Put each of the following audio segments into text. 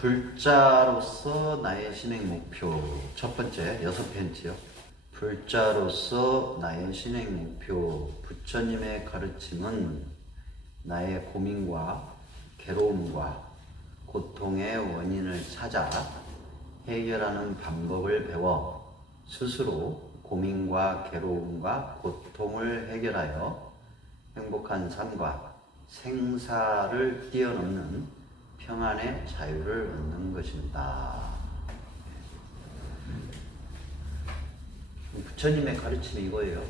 불자로서 나의 신행 목표 첫 번째 6편지요. 불자로서 나의 신행 목표. 부처님의 가르침은 나의 고민과 괴로움과 고통의 원인을 찾아 해결하는 방법을 배워 스스로 고민과 괴로움과 고통을 해결하여 행복한 삶과 생사를 뛰어넘는 평안의 자유를 얻는 것입니다. 부처님의 가르침이 이거예요.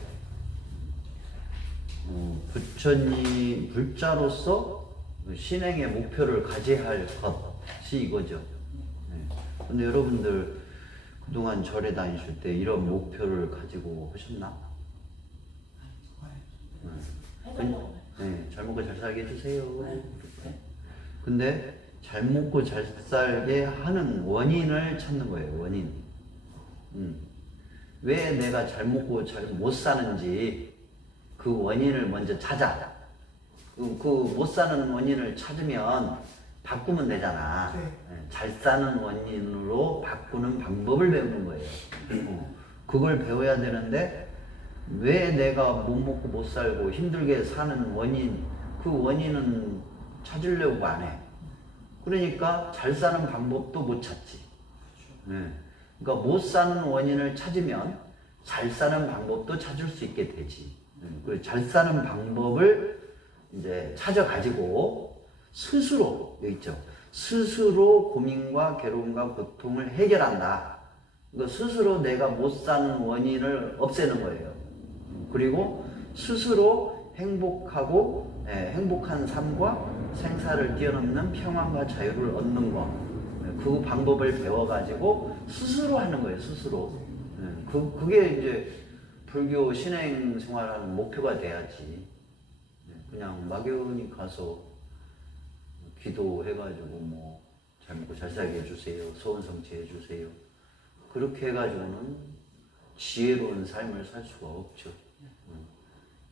부처님 불자로서 신행의 목표를 가져야 할 것이 이거죠. 근데 여러분들 그동안 절에 다니실 때 이런 목표를 가지고 하셨나? 네, 잘 먹고 잘 살게 해주세요. 근데 잘 먹고 잘 살게 하는 원인을 찾는 거예요. 원인. 왜 내가 잘 먹고 잘 못 사는지 그 원인을 먼저 찾아. 그 못 사는 원인을 찾으면 바꾸면 되잖아. 잘 사는 원인으로 바꾸는 방법을 배우는 거예요. 그걸 배워야 되는데 왜 내가 못 먹고 못 살고 힘들게 사는 원인, 그 원인은 찾으려고 안 해. 그러니까 잘 사는 방법도 못 찾지. 그러니까 못 사는 원인을 찾으면 잘 사는 방법도 찾을 수 있게 되지. 그 잘 사는 방법을 이제 찾아가지고 스스로, 여기 있죠. 스스로 고민과 괴로움과 고통을 해결한다. 그러니까 스스로 내가 못 사는 원인을 없애는 거예요. 그리고 스스로 행복하고 행복한 삶과 생사를 뛰어넘는 평안과 자유를 얻는 것. 그 방법을 배워가지고 스스로 하는 거예요. 스스로. 그게 이제 불교 신행 생활하는 목표가 돼야지. 그냥 막연히 가서 기도해가지고 뭐 잘 먹고 잘 살게 해주세요. 소원 성취해 주세요. 그렇게 해가지고는 지혜로운 삶을 살 수가 없죠.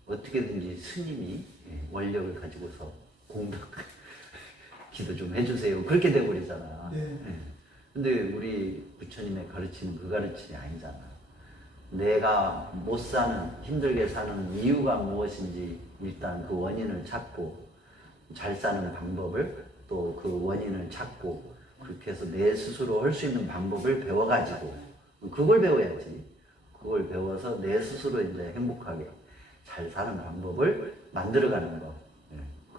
어떻게든지 스님이 원력을 가지고서 공덕 기도 좀 해주세요. 그렇게 돼버리잖아. 근데 우리 부처님의 가르치는 그 가르침이 아니잖아. 내가 못 사는, 힘들게 사는 이유가 무엇인지 일단 그 원인을 찾고 잘 사는 방법을 또 그 원인을 찾고 그렇게 해서 내 스스로 할 수 있는 방법을 배워가지고 그걸 배워야지. 그걸 배워서 내 스스로 이제 행복하게 잘 사는 방법을 만들어가는 거.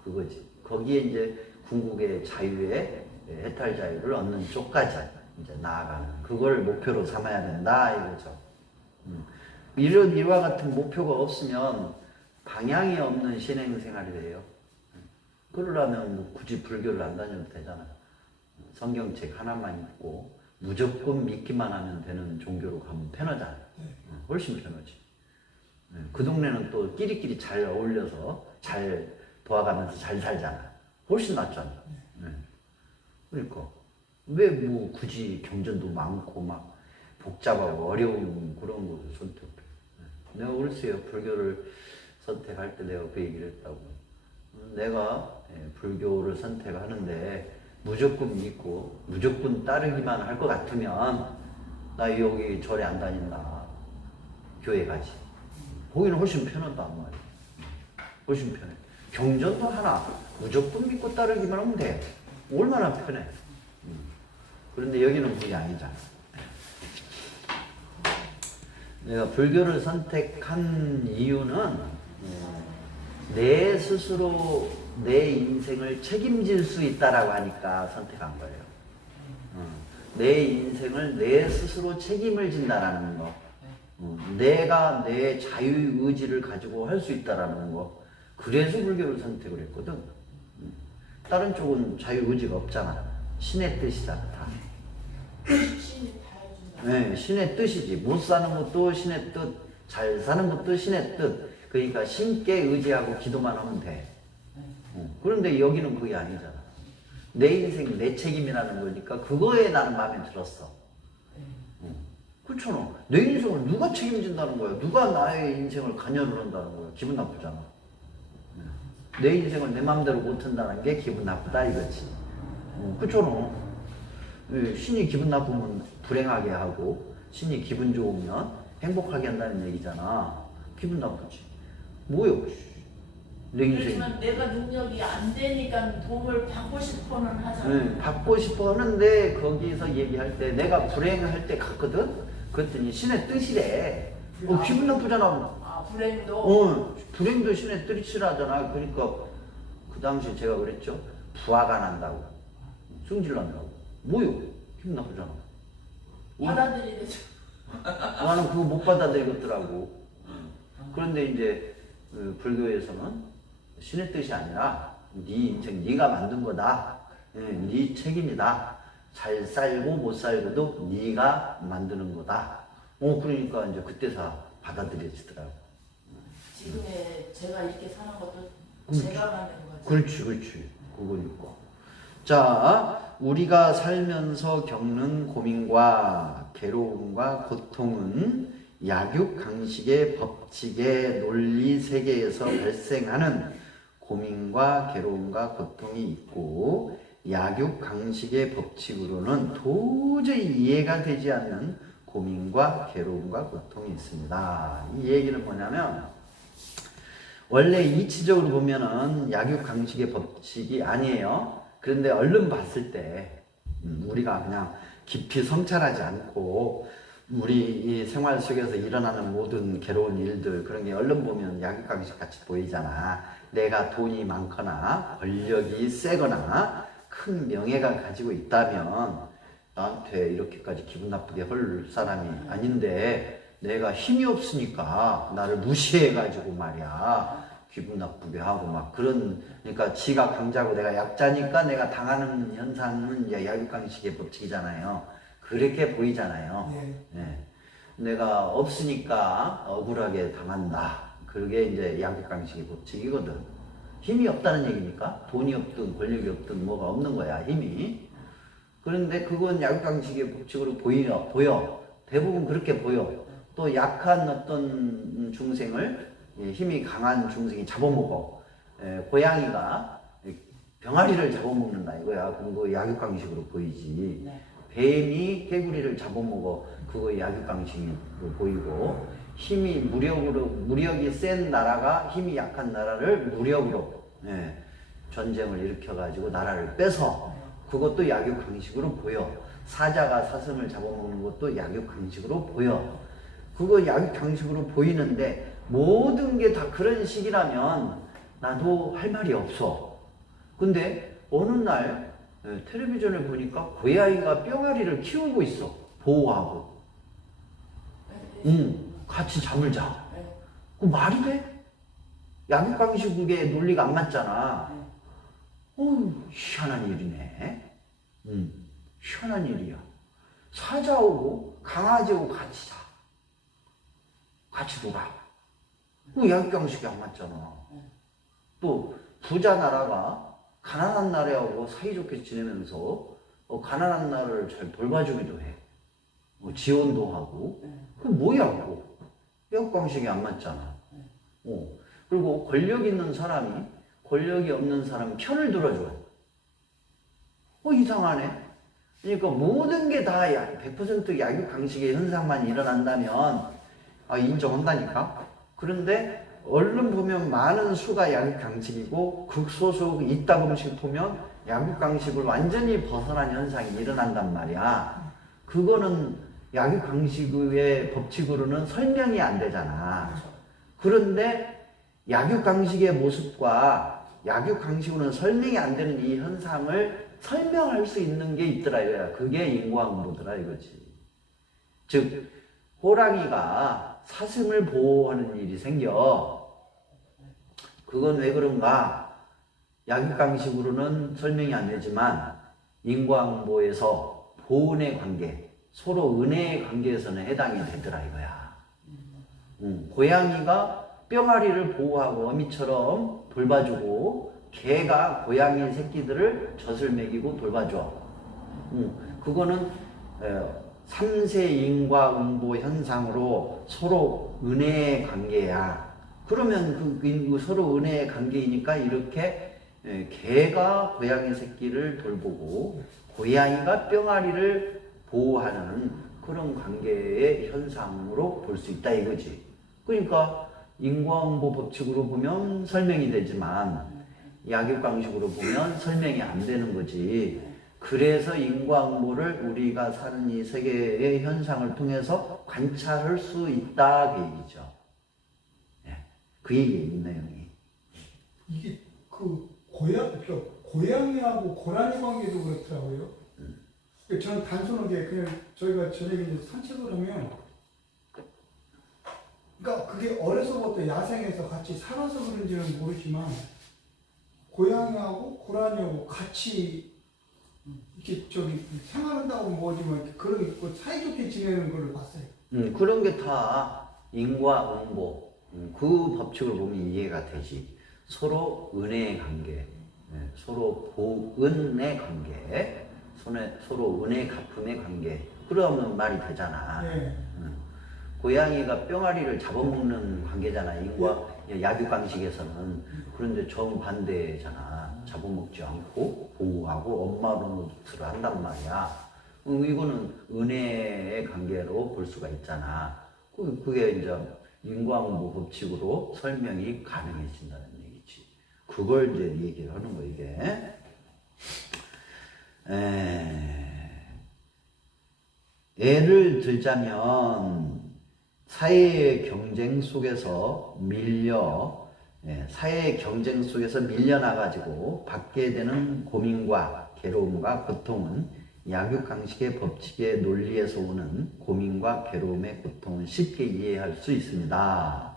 그거지. 거기에 이제 궁극의 자유의 해탈 자유를 얻는 쪽까지 이제 나아가는. 그걸 목표로 삼아야 된다 이거죠. 이런 이와 같은 목표가 없으면 방향이 없는 신행생활이 돼요. 그러려면 뭐 굳이 불교를 안 다녀도 되잖아. 성경책 하나만 읽고 무조건 믿기만 하면 되는 종교로 가면 편하잖아. 훨씬 편하지. 그 동네는 또 끼리끼리 잘 어울려서 잘 도와가면서 잘 살잖아. 훨씬 낫잖아. 그러니까 왜 뭐 굳이 경전도 많고 막 복잡하고 어려운 그런 것을 선택해. 내가 그랬어요. 불교를 선택할 때 내가 그 얘기를 했다고. 내가 불교를 선택하는데 무조건 믿고 무조건 따르기만 할 것 같으면 나 여기 절에 안 다닌다. 교회 가지. 거기는 훨씬 편하단 말이야. 훨씬 편해. 경전도 하나 무조건 믿고 따르기만 하면 돼. 얼마나 편해. 그런데 여기는 그게 아니잖아. 내가 불교를 선택한 이유는 내 스스로 내 인생을 책임질 수 있다라고 하니까 선택한 거예요. 내 인생을 내 스스로 책임을 진다라는 거. 내가 내 자유의지를 가지고 할 수 있다라는 거. 그래서 불교를 선택을 했거든. 다른 쪽은 자유의지가 없잖아. 신의 뜻이잖아, 다. 네, 신의 뜻이지. 못 사는 것도 신의 뜻, 잘 사는 것도 신의 뜻. 그러니까 신께 의지하고 기도만 하면 돼. 그런데 여기는 그게 아니잖아. 내 인생 내 책임이라는 거니까 그거에 나는 마음에 들었어. 그렇잖아. 내 인생을 누가 책임진다는 거야? 누가 나의 인생을 관여를 한다는 거야? 기분 나쁘잖아. 내 인생을 내 마음대로 못 한다는 게 기분 나쁘다 이거지. 그렇잖아. 신이 기분 나쁘면 불행하게 하고 신이 기분 좋으면 행복하게 한다는 얘기잖아. 기분 나쁘지. 뭐요? 내 인생. 그렇지만 내가 능력이 안 되니까 도움을 받고 싶어는 하잖아. 받고 싶어 하는데 거기서 얘기할 때 내가 불행할 때 갔거든? 그랬더니 신의 뜻이래. 기분 나쁘잖아. 불행도? 불행도 신의 뜻이라잖아. 그러니까 그 당시 제가 그랬죠. 부하가 난다고. 승질 난다고. 뭐요? 기분 나쁘잖아. 받아들이게 되죠. 나는 그거 못 받아들이겠더라고. 그런데 이제 불교에서는 신의 뜻이 아니라 네 인생 네가 만든 거다. 네 책임이다. 잘 살고 못 살고도 네가 만드는 거다. 그러니까 이제 그때서 받아들여지더라고. 지금의 제가 이렇게 사는 것도 제가 만든 거지. 그렇지. 그거니까. 자, 우리가 살면서 겪는 고민과 괴로움과 고통은 약육강식의 법칙의 논리 세계에서 발생하는 고민과 괴로움과 고통이 있고, 약육강식의 법칙으로는 도저히 이해가 되지 않는 고민과 괴로움과 고통이 있습니다. 이 얘기는 뭐냐면, 원래 이치적으로 보면은 약육강식의 법칙이 아니에요. 그런데 얼른 봤을 때 우리가 그냥 깊이 성찰하지 않고 우리 이 생활 속에서 일어나는 모든 괴로운 일들, 그런 게 얼른 보면 약육강식 같이 보이잖아. 내가 돈이 많거나 권력이 세거나 큰 명예가 가지고 있다면 나한테 이렇게까지 기분 나쁘게 할 사람이 아닌데, 내가 힘이 없으니까 나를 무시해가지고 말이야 기분 나쁘게 하고 막 그런, 그러니까 지가 강자고 내가 약자니까 내가 당하는 현상은 이제 약육강식의 법칙이잖아요. 그렇게 보이잖아요. 네. 내가 없으니까 억울하게 당한다. 그게 이제 약육강식의 법칙이거든. 힘이 없다는 얘기니까 돈이 없든 권력이 없든 뭐가 없는 거야, 힘이. 그런데 그건 약육강식의 법칙으로 보여. 대부분 그렇게 보여. 또 약한 어떤 중생을 힘이 강한 중생이 잡아먹어. 고양이가 병아리를 잡아먹는다 이거야. 그럼 그거 약육강식으로 보이지. 네. 뱀이 개구리를 잡아먹어. 그거 약육강식으로 보이고, 힘이 무력이 센 나라가 힘이 약한 나라를 무력으로 전쟁을 일으켜가지고 나라를 뺏어. 그것도 약육강식으로 보여. 사자가 사슴을 잡아먹는 것도 약육강식으로 보여. 그거 약육강식으로 보이는데 모든 게 다 그런 식이라면 나도 할 말이 없어. 근데 어느 날 텔레비전을 보니까 고양이가 뿅아리를 키우고 있어. 보호하고. 같이 잠을 자. 그 말이 돼? 약육강식의 논리가 안 맞잖아. 희한한 일이네. 희한한 일이야. 사자하고 강아지하고 같이 자. 같이 놀아. 그 약육강식이 안 맞잖아. 또 부자 나라가 가난한 나라하고 사이좋게 지내면서 가난한 나라를 잘 돌봐주기도 해. 지원도 하고. 그 뭐야 그거. 약육강식이 안 맞잖아. 그리고 권력 있는 사람이 권력이 없는 사람 편을 들어줘. 이상하네. 그러니까 모든 게 다 100% 약육강식의 현상만 일어난다면 인정한다니까. 그런데 얼른 보면 많은 수가 약육강식이고 극소수 이따금씩 보면 약육강식을 완전히 벗어난 현상이 일어난단 말이야. 그거는 약육강식의 법칙으로는 설명이 안 되잖아. 그런데 약육강식의 모습과 약육강식으로는 설명이 안 되는 이 현상을 설명할 수 있는 게 있더라 이거야. 그게 인과응보더라 이거지. 즉 호랑이가 사슴을 보호하는 일이 생겨. 그건 왜 그런가? 약육강식으로는 설명이 안 되지만 인과응보에서 보은의 관계, 서로 은혜의 관계에서는 해당이 되더라 이거야. 고양이가 뿅아리를 보호하고 어미처럼 돌봐주고, 개가 고양이 새끼들을 젖을 먹이고 돌봐줘. 그거는 3세 인과응보 현상으로 서로 은혜의 관계야. 그러면 그 서로 은혜의 관계이니까 이렇게 개가 고양이 새끼를 돌보고 고양이가 뿅아리를 보호하는 그런 관계의 현상으로 볼 수 있다 이거지. 그러니까 인과응보 법칙으로 보면 설명이 되지만 약육강식으로 보면 설명이 안 되는 거지. 그래서 인과응보를 우리가 사는 이 세계의 현상을 통해서 관찰할 수 있다 그 얘기죠. 예, 그 얘기예요, 이 내용이. 이게 그 고양이하고 고라니 관계도 그렇더라고요. 저는 단순하게 그냥 저희가 저녁에 이제 산책을 하면, 그러니까 그게 어려서부터 야생에서 같이 살아서 그런지는 모르지만 고양이하고 고라니하고 같이 이렇게 저기 생활한다고 뭐지만 그런 그 사이좋게 지내는 걸 봤어요. 그런 게 다 인과응보, 그 법칙을 보면 이해가 되지. 서로 은혜의 관계, 서로 보은의 관계, 서로 은혜 갚음의 관계. 그러면 말이 되잖아. 네. 고양이가 뿅아리를 잡아먹는 관계잖아. 약육강식에서는. 그런데 정반대잖아. 잡아먹지 않고 보호하고 엄마 노릇을 한단 말이야. 이거는 은혜의 관계로 볼 수가 있잖아. 그게 이제 인과응보 법칙으로 설명이 가능해진다는 얘기지. 그걸 이제 얘기를 하는 거 이게. 예를 들자면 사회의 경쟁 속에서 밀려나가지고 받게 되는 고민과 괴로움과 고통은 약육강식의 법칙의 논리에서 오는 고민과 괴로움의 고통을 쉽게 이해할 수 있습니다.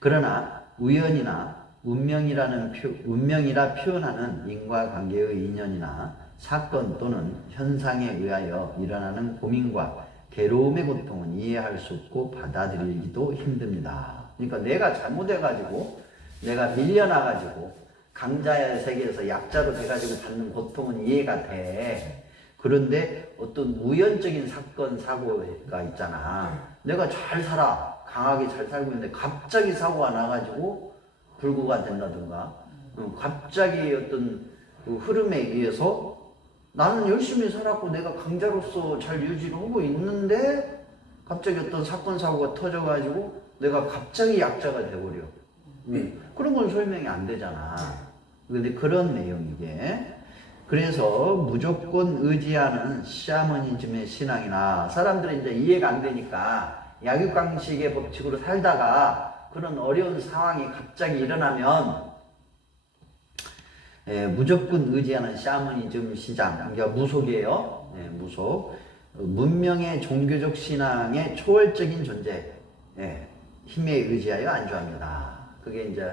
그러나 우연이나 운명이라 표현하는 인과관계의 인연이나 사건 또는 현상에 의하여 일어나는 고민과 괴로움의 고통은 이해할 수 없고 받아들이기도 힘듭니다. 그러니까 내가 잘못해가지고 내가 밀려나가지고 강자의 세계에서 약자로 돼가지고 받는 고통은 이해가 돼. 그런데 어떤 우연적인 사건 사고가 있잖아. 내가 잘 살아, 강하게 잘 살고 있는데 갑자기 사고가 나가지고 불구가 된다든가, 갑자기 어떤 그 흐름에 의해서 나는 열심히 살았고 내가 강자로서 잘 유지를 하고 있는데 갑자기 어떤 사건 사고가 터져가지고 내가 갑자기 약자가 돼버려. 그런 건 설명이 안 되잖아. 근데 그런 내용이게. 그래서 무조건 의지하는 샤머니즘의 신앙이나 사람들은 이제 이해가 안 되니까 약육강식의 법칙으로 살다가 그런 어려운 상황이 갑자기 일어나면 무조건 의지하는 샤머니즘 시장, 그러니까 무속이에요. 무속. 문명의 종교적 신앙의 초월적인 존재, 힘에 의지하여 안주합니다. 그게 이제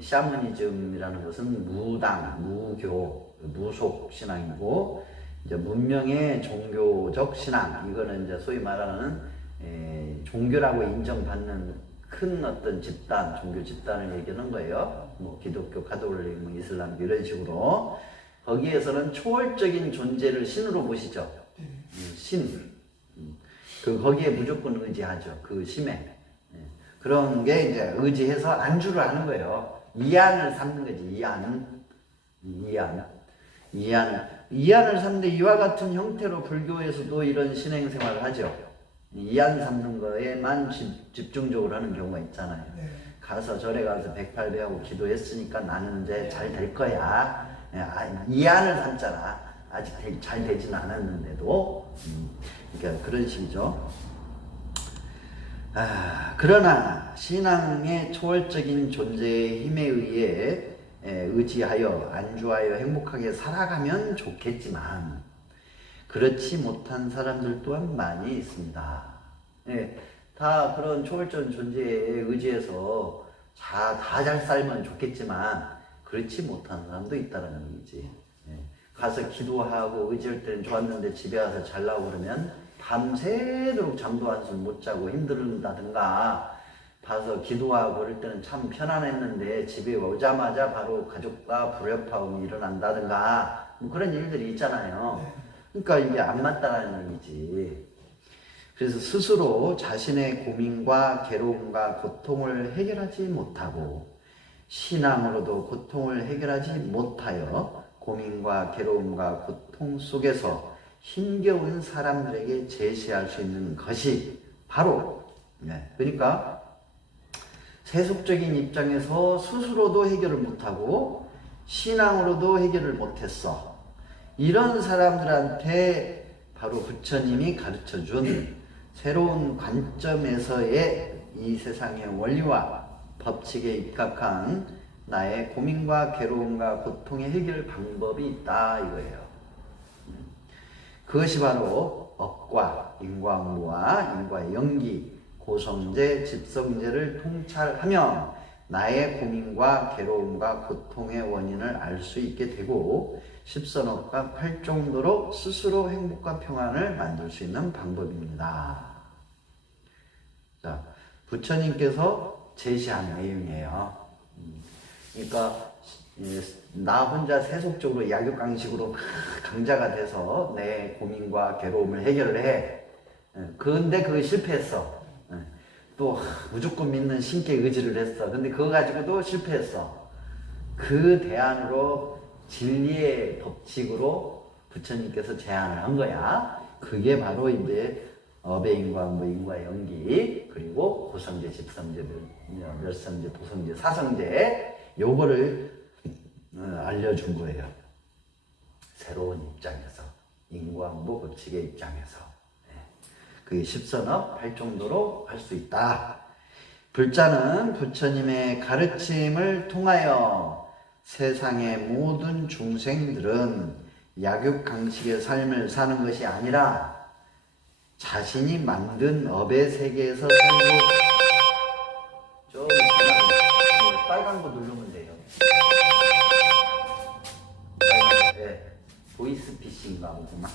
샤머니즘이라는 것은 무당, 무교, 무속 신앙이고, 이제 문명의 종교적 신앙, 이거는 이제 소위 말하는 종교라고 인정받는 큰 어떤 집단, 종교 집단을 얘기하는 거예요. 뭐 기독교, 가톨릭, 뭐 이슬람 이런 식으로. 거기에서는 초월적인 존재를 신으로 보시죠. 신. 거기에 무조건 의지하죠. 그 심에. 그런 게 이제 의지해서 안주를 하는 거예요. 이안을 삼는 거지. 이안을 삼는데 이와 같은 형태로 불교에서도 이런 신행 생활을 하죠. 이안 삼는 거에만 집중적으로 하는 경우가 있잖아요. 가서 절에 가서 108배하고 기도했으니까 나는 이제 잘 될 거야. 이안을 삼잖아. 아직 잘 되진 않았는데도. 그러니까 그런 식이죠. 그러나 신앙의 초월적인 존재의 힘에 의해 의지하여 안주하여 행복하게 살아가면 좋겠지만 그렇지 못한 사람들 또한 많이 있습니다. 다 그런 초월적인 존재에 의지해서 다 잘 살면 좋겠지만 그렇지 못한 사람도 있다는 얘기지. 가서 기도하고 의지할 때는 좋았는데 집에 와서 잘라고 그러면 밤새도록 잠도 한숨 못 자고 힘들다든가, 가서 기도하고 그럴 때는 참 편안했는데 집에 오자마자 바로 가족과 불협화음이 일어난다든가, 뭐 그런 일들이 있잖아요. 그러니까 이게 안 맞다라는 얘기지. 그래서 스스로 자신의 고민과 괴로움과 고통을 해결하지 못하고 신앙으로도 고통을 해결하지 못하여 고민과 괴로움과 고통 속에서 힘겨운 사람들에게 제시할 수 있는 것이 바로 그러니까 세속적인 입장에서 스스로도 해결을 못하고 신앙으로도 해결을 못했어. 이런 사람들한테 바로 부처님이 가르쳐준 새로운 관점에서의 이 세상의 원리와 법칙에 입각한 나의 고민과 괴로움과 고통의 해결 방법이 있다 이거예요. 그것이 바로 업과 인과응보와 인과연기, 고성제, 집성제를 통찰하며 나의 고민과 괴로움과 고통의 원인을 알 수 있게 되고 십선업과 활정도로 스스로 행복과 평안을 만들 수 있는 방법입니다. 자, 부처님께서 제시한 내용이에요. 그러니까 나 혼자 세속적으로 약육강식으로 강자가 돼서 내 고민과 괴로움을 해결을 해. 그런데 그거 실패했어. 또 무조건 믿는 신께 의지를 했어. 근데 그거 가지고도 실패했어. 그 대안으로 진리의 법칙으로 부처님께서 제안을 한 거야. 그게 바로 이제 어배인과 무인과 연기, 그리고 고성제, 집성제, 멸성제, 도성제, 사성제, 요거를 알려준 거예요. 새로운 입장에서, 인과응보 법칙의 입장에서. 그게 십선업 활정도로 할 수 있다. 불자는 부처님의 가르침을 통하여 세상의 모든 중생들은 약육강식의 삶을 사는 것이 아니라 자신이 만든 업의 세계에서 살고. 저기 빨간 거 누르면 돼요. 보이스피싱인가 보구나.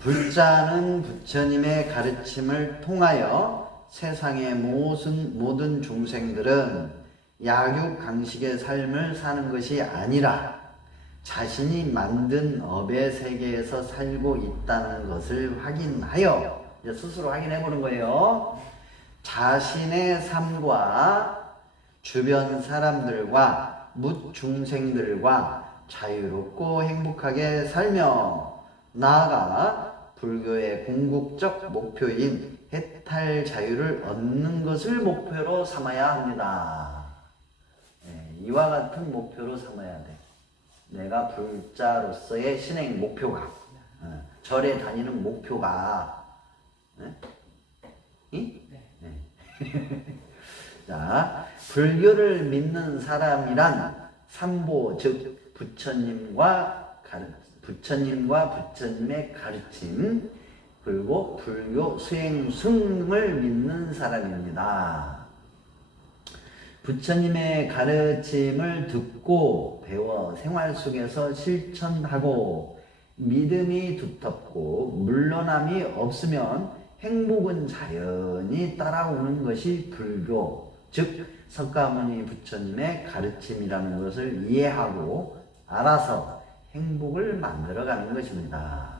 불자는 부처님의 가르침을 통하여 세상의 모든 중생들은 약육강식의 삶을 사는 것이 아니라 자신이 만든 업의 세계에서 살고 있다는 것을 확인하여, 이제 스스로 확인해 보는 거예요. 자신의 삶과 주변 사람들과 뭇 중생들과 자유롭고 행복하게 살며 나아가 불교의 궁극적 목표인 해탈 자유를 얻는 것을 목표로 삼아야 합니다. 이와 같은 목표로 삼아야 돼. 내가 불자로서의 신행 목표가, 절에 다니는 목표가, 자, 불교를 믿는 사람이란 삼보, 즉 부처님과 부처님의 가르침, 그리고 불교 수행승을 믿는 사람입니다. 부처님의 가르침을 듣고 배워 생활 속에서 실천하고 믿음이 두텁고 물러남이 없으면 행복은 자연히 따라오는 것이 불교, 즉 석가모니 부처님의 가르침이라는 것을 이해하고 알아서 행복을 만들어가는 것입니다.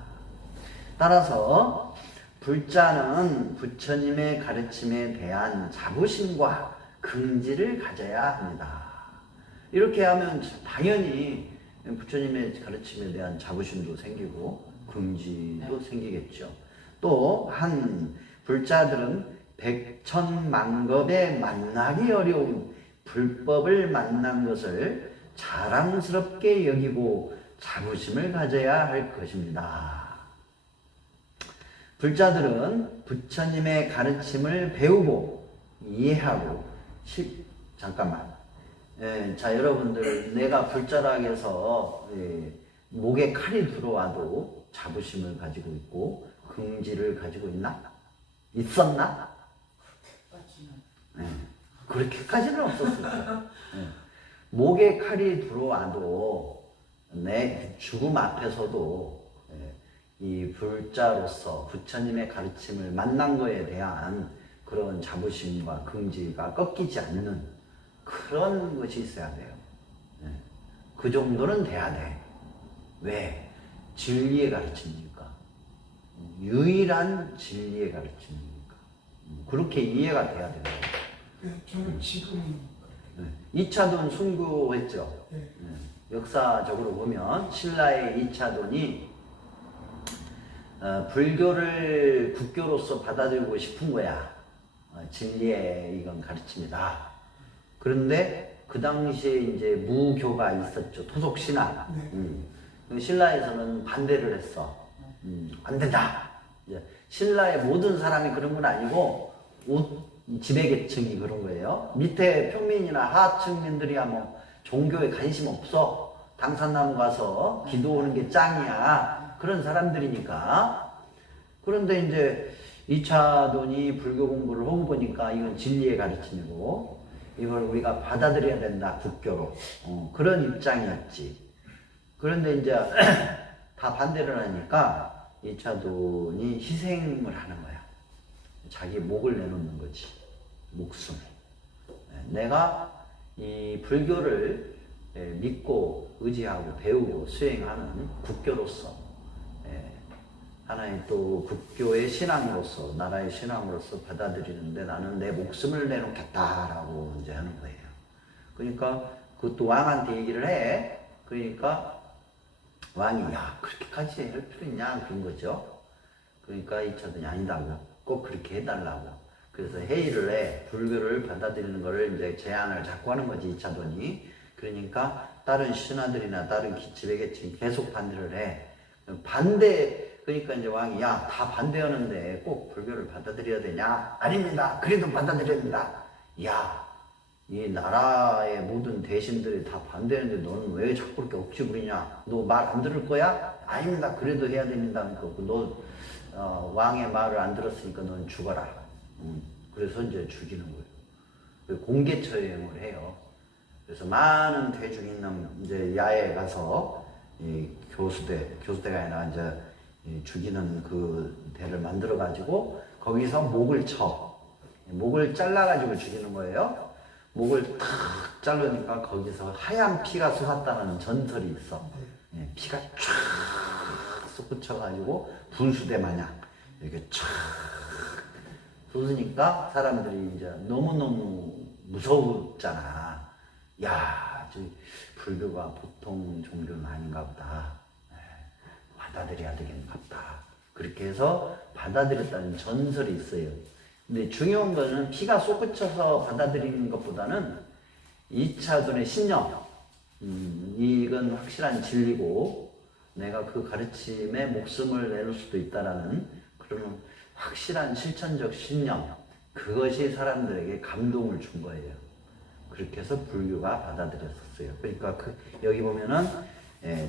따라서 불자는 부처님의 가르침에 대한 자부심과 긍지를 가져야 합니다. 이렇게 하면 당연히 부처님의 가르침에 대한 자부심도 생기고 긍지도 생기겠죠. 또 한 불자들은 백천만겁에 만나기 어려운 불법을 만난 것을 자랑스럽게 여기고 자부심을 가져야 할 것입니다. 불자들은 부처님의 가르침을 배우고 이해하고 잠깐만. 자, 여러분들, 내가 불자라고 해서 목에 칼이 들어와도 자부심을 가지고 있고 긍지를 가지고 있나? 있었나? 그렇게까지는 없었을 거예요. 목에 칼이 들어와도 내 죽음 앞에서도 이 불자로서 부처님의 가르침을 만난 거에 대한 그런 자부심과 긍지가 꺾이지 않는 그런 것이 있어야 돼요. 그 정도는 돼야 돼. 왜? 진리의 가르침이니까. 유일한 진리의 가르침이니까. 그렇게 이해가 돼야 돼요. 저는 지금 네. 2차돈 순교했죠. 네. 네. 역사적으로 보면 신라의 2차돈이 불교를 국교로서 받아들이고 싶은 거야. 진리의 이건 가르침이다. 그런데 그 당시에 이제 무교가 있었죠. 토속신앙. 신라에서는 반대를 했어. 안 된다. 이제 신라의 모든 사람이 그런 건 아니고 지배계층이 그런 거예요. 밑에 평민이나 하층민들이야 뭐 종교에 관심 없어. 당산나무 가서 기도하는 게 짱이야. 그런 사람들이니까. 그런데 이제 2차돈이 불교 공부를 하고 보니까 이건 진리의 가르침이고 이걸 우리가 받아들여야 된다. 국교로. 그런 입장이었지. 그런데 이제 다 반대를 하니까 2차돈이 희생을 하는 거야. 자기 목을 내놓는 거지. 목숨. 내가 이 불교를 믿고 의지하고 배우고 수행하는 국교로서 하나의 또 국교의 신앙으로서 나라의 신앙으로서 받아들이는데 나는 내 목숨을 내놓겠다라고 이제 하는 거예요. 그러니까 그것도 왕한테 얘기를 해. 그러니까 왕이 야 그렇게까지 할 필요 있냐 그런 거죠. 그러니까 2차돈이 아니다고 꼭 그렇게 해달라고. 그래서 회의를 해. 불교를 받아들이는 거를 이제 제안을 자꾸 하는 거지 2차돈이. 그러니까 다른 신하들이나 다른 지배계층이 계속 반대를 해. 그러니까 이제 왕이 야 다 반대하는데 꼭 불교를 받아들여야 되냐? 아닙니다. 그래도 받아들여야 된다. 야, 이 나라의 모든 대신들이 다 반대하는데 너는 왜 자꾸 그렇게 억지 부리냐? 너 말 안 들을 거야? 아닙니다. 그래도 해야 됩니다. 너 왕의 말을 안 들었으니까 너는 죽어라. 그래서 이제 죽이는 거예요. 공개 처형을 해요. 그래서 많은 대중인남 이제 야외에 가서 이 교수대가 아니라 이제 죽이는 그 대를 만들어 가지고 거기서 목을 쳐. 목을 잘라 가지고 죽이는 거예요. 목을 탁 자르니까 거기서 하얀 피가 솟았다는 전설이 있어. 피가 쫙 솟구쳐 가지고 분수대 마냥 이렇게 쫙 솟으니까 사람들이 이제 너무너무 무서웠잖아. 야, 저 불교가 보통 종교는 아닌가 보다. 받아들여야 되겠나 보다. 그렇게 해서 받아들였다는 전설이 있어요. 근데 중요한 거는 피가 솟구쳐서 받아들이는 것보다는 2차돈의 신념. 이건 확실한 진리고 내가 그 가르침에 목숨을 내놓을 수도 있다라는 그런 확실한 실천적 신념. 그것이 사람들에게 감동을 준 거예요. 그렇게 해서 불교가 받아들였었어요. 그러니까 여기 보면은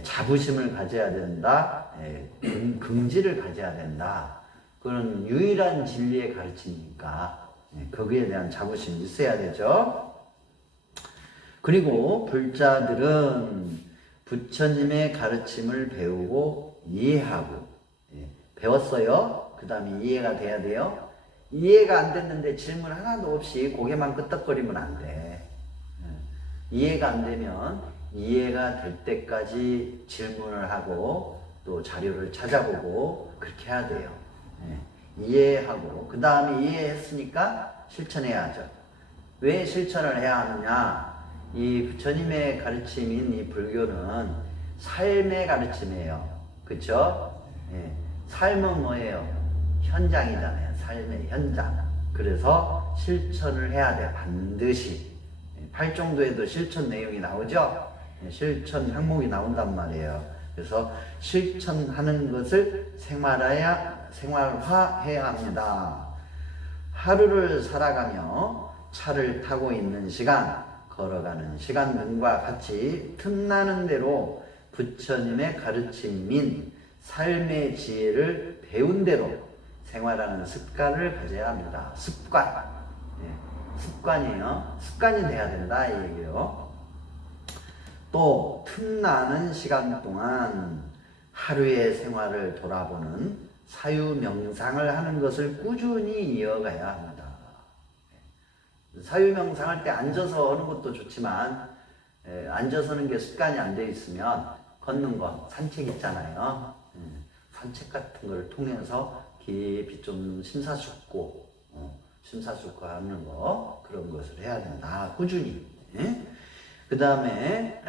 자부심을 가져야 된다. 긍지를 가져야 된다. 그런 유일한 진리의 가르침이니까 거기에 대한 자부심이 있어야 되죠. 그리고 불자들은 부처님의 가르침을 배우고 이해하고 배웠어요. 그 다음에 이해가 돼야 돼요. 이해가 안 됐는데 질문 하나도 없이 고개만 끄덕거리면 안 돼. 이해가 안 되면 이해가 될 때까지 질문을 하고 또 자료를 찾아보고 그렇게 해야 돼요. 이해하고 그 다음에 이해했으니까 실천해야죠. 왜 실천을 해야 하느냐? 이 부처님의 가르침인 이 불교는 삶의 가르침이에요. 그쵸? 삶은 뭐예요? 현장이잖아요. 삶의 현장. 그래서 실천을 해야 돼. 반드시. 팔정도에도 실천 내용이 나오죠? 실천 항목이 나온단 말이에요. 그래서 실천하는 것을 생활화해야 합니다. 하루를 살아가며 차를 타고 있는 시간, 걸어가는 시간 등과 같이 틈나는 대로 부처님의 가르침인 삶의 지혜를 배운 대로 생활하는 습관을 가져야 합니다. 습관. 습관이에요. 습관이 돼야 된다 이 얘기예요. 또 틈나는 시간 동안 하루의 생활을 돌아보는 사유명상을 하는 것을 꾸준히 이어가야 합니다. 사유명상할 때 앉아서 하는 것도 좋지만 앉아서 하는 게 습관이 안 돼 있으면 걷는 거, 산책 있잖아요. 산책 같은 걸 통해서 깊이 좀 심사숙고 하는 거 그런 것을 해야 된다. 꾸준히. 그 다음에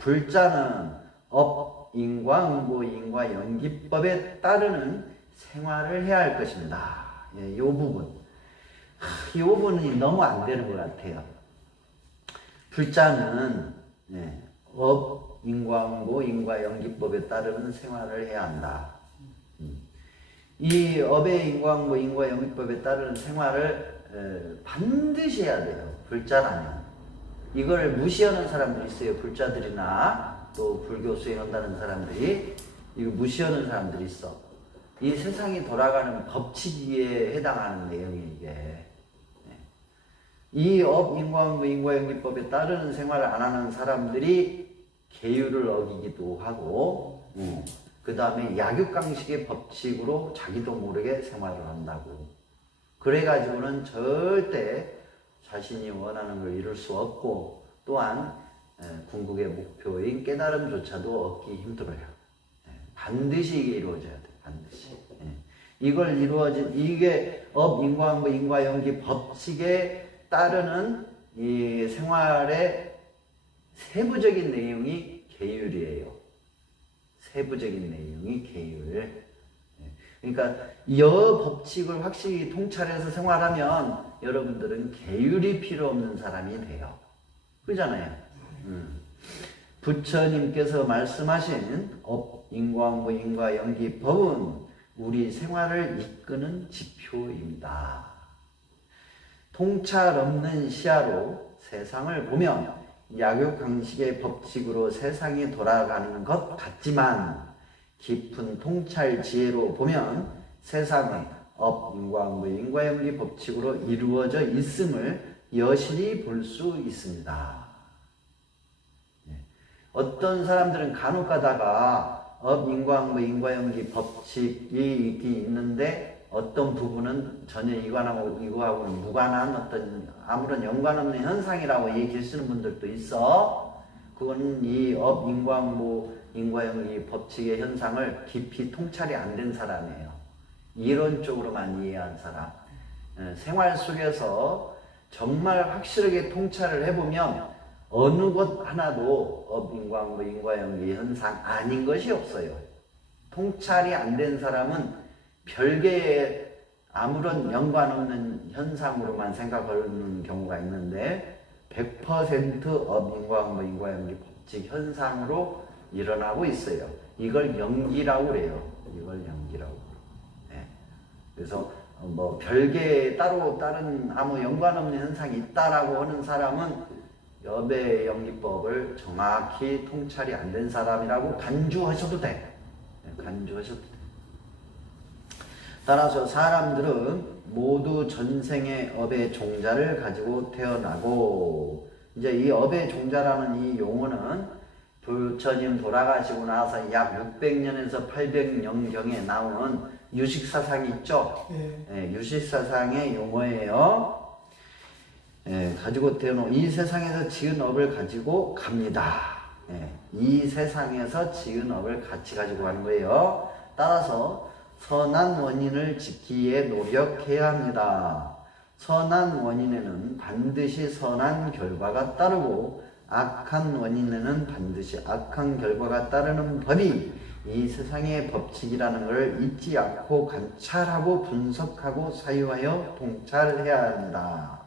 불자는 업, 인과, 응고, 인과, 연기법에 따르는 생활을 해야 할 것입니다. 이 부분. 이 부분이 너무 안 되는 것 같아요. 불자는 업, 인과, 응고, 인과, 연기법에 따르는 생활을 해야 한다. 이 업의 인과응고, 인과, 연기법에 따르는 생활을 반드시 해야 돼요. 불자라면. 이걸 무시하는 사람들이 있어요. 불자들이나 또 불교 수행한다는 사람들이 이거 무시하는 사람들이 있어. 이 세상이 돌아가는 법칙에 해당하는 내용이 이게. 이 업, 인과응고, 인과, 연기법에 따르는 생활을 안 하는 사람들이 계율을 어기기도 하고 그 다음에 약육강식의 법칙으로 자기도 모르게 생활을 한다고. 그래가지고는 절대 자신이 원하는 걸 이룰 수 없고 또한 궁극의 목표인 깨달음조차도 얻기 힘들어요. 반드시 이게 이루어져야 돼. 반드시. 이걸 이게 업, 인과응고, 인과, 연기 법칙에 따르는 이 생활의 세부적인 내용이 계율이에요. 세부적인 내용이 계율. 그러니까 이 법칙을 확실히 통찰해서 생활하면 여러분들은 계율이 필요 없는 사람이 돼요. 그러잖아요. 부처님께서 말씀하신 업, 인과응고, 인과, 연기 법은 우리 생활을 이끄는 지표입니다. 통찰 없는 시야로 세상을 보면 약육강식의 법칙으로 세상이 돌아가는 것 같지만 깊은 통찰 지혜로 보면 세상은 업, 인과응고, 인과연기 법칙으로 이루어져 있음을 여실히 볼 수 있습니다. 어떤 사람들은 간혹 가다가 업, 인과응고, 인과연기 법칙이 있긴 있는데 어떤 부분은 전혀 이거하고는 무관한 어떤 아무런 연관 없는 현상이라고 얘기하시는 분들도 있어. 그건 이 업, 인과응고, 인과연기 법칙의 현상을 깊이 통찰이 안 된 사람이에요. 이론적으로만 이해한 사람. 생활 속에서 정말 확실하게 통찰을 해보면 어느 것 하나도 업, 인과응고, 인과연기 현상 아닌 것이 없어요. 통찰이 안 된 사람은 별개의 아무런 연관 없는 현상으로만 생각하는 경우가 있는데 100% 업, 인과응고, 인과연기 법칙 현상으로 일어나고 있어요. 이걸 연기라고 그래요. 이걸 연기라고. 그래서 뭐 별개의 따로 다른 아무 연관 없는 현상이 있다라고 하는 사람은 업의 연기법을 정확히 통찰이 안 된 사람이라고 간주하셔도 돼. 간주하셔도 돼. 따라서 사람들은 모두 전생의 업의 종자를 가지고 태어나고, 이제 이 업의 종자라는 이 용어는 부처님 돌아가시고 나서 약 600년에서 800년경에 나온 유식사상이 있죠? 유식사상의 용어예요. 가지고 태어난 이 세상에서 지은 업을 가지고 갑니다. 이 세상에서 지은 업을 같이 가지고 가는 거예요. 따라서 선한 원인을 짓기에 노력해야 합니다. 선한 원인에는 반드시 선한 결과가 따르고 악한 원인에는 반드시 악한 결과가 따르는 법이 이 세상의 법칙이라는 것을 잊지 않고 관찰하고 분석하고 사유하여 통찰해야 합니다.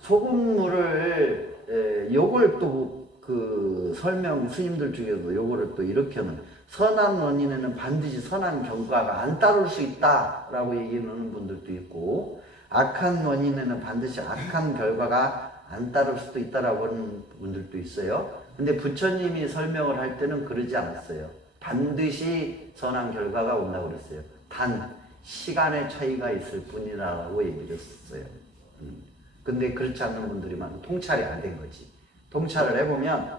소금물을 요걸 또 그 설명 스님들 중에도 요거를 또 이렇게는 선한 원인에는 반드시 선한 결과가 안 따를 수 있다라고 얘기하는 분들도 있고, 악한 원인에는 반드시 악한 결과가 안 따를 수도 있다라고 하는 분들도 있어요. 근데 부처님이 설명을 할 때는 그러지 않았어요. 반드시 선한 결과가 온다고 그랬어요. 단 시간의 차이가 있을 뿐이라고 얘기를 했어요. 근데 그렇지 않는 분들이 많고 통찰이 안 된 거지. 통찰을 해보면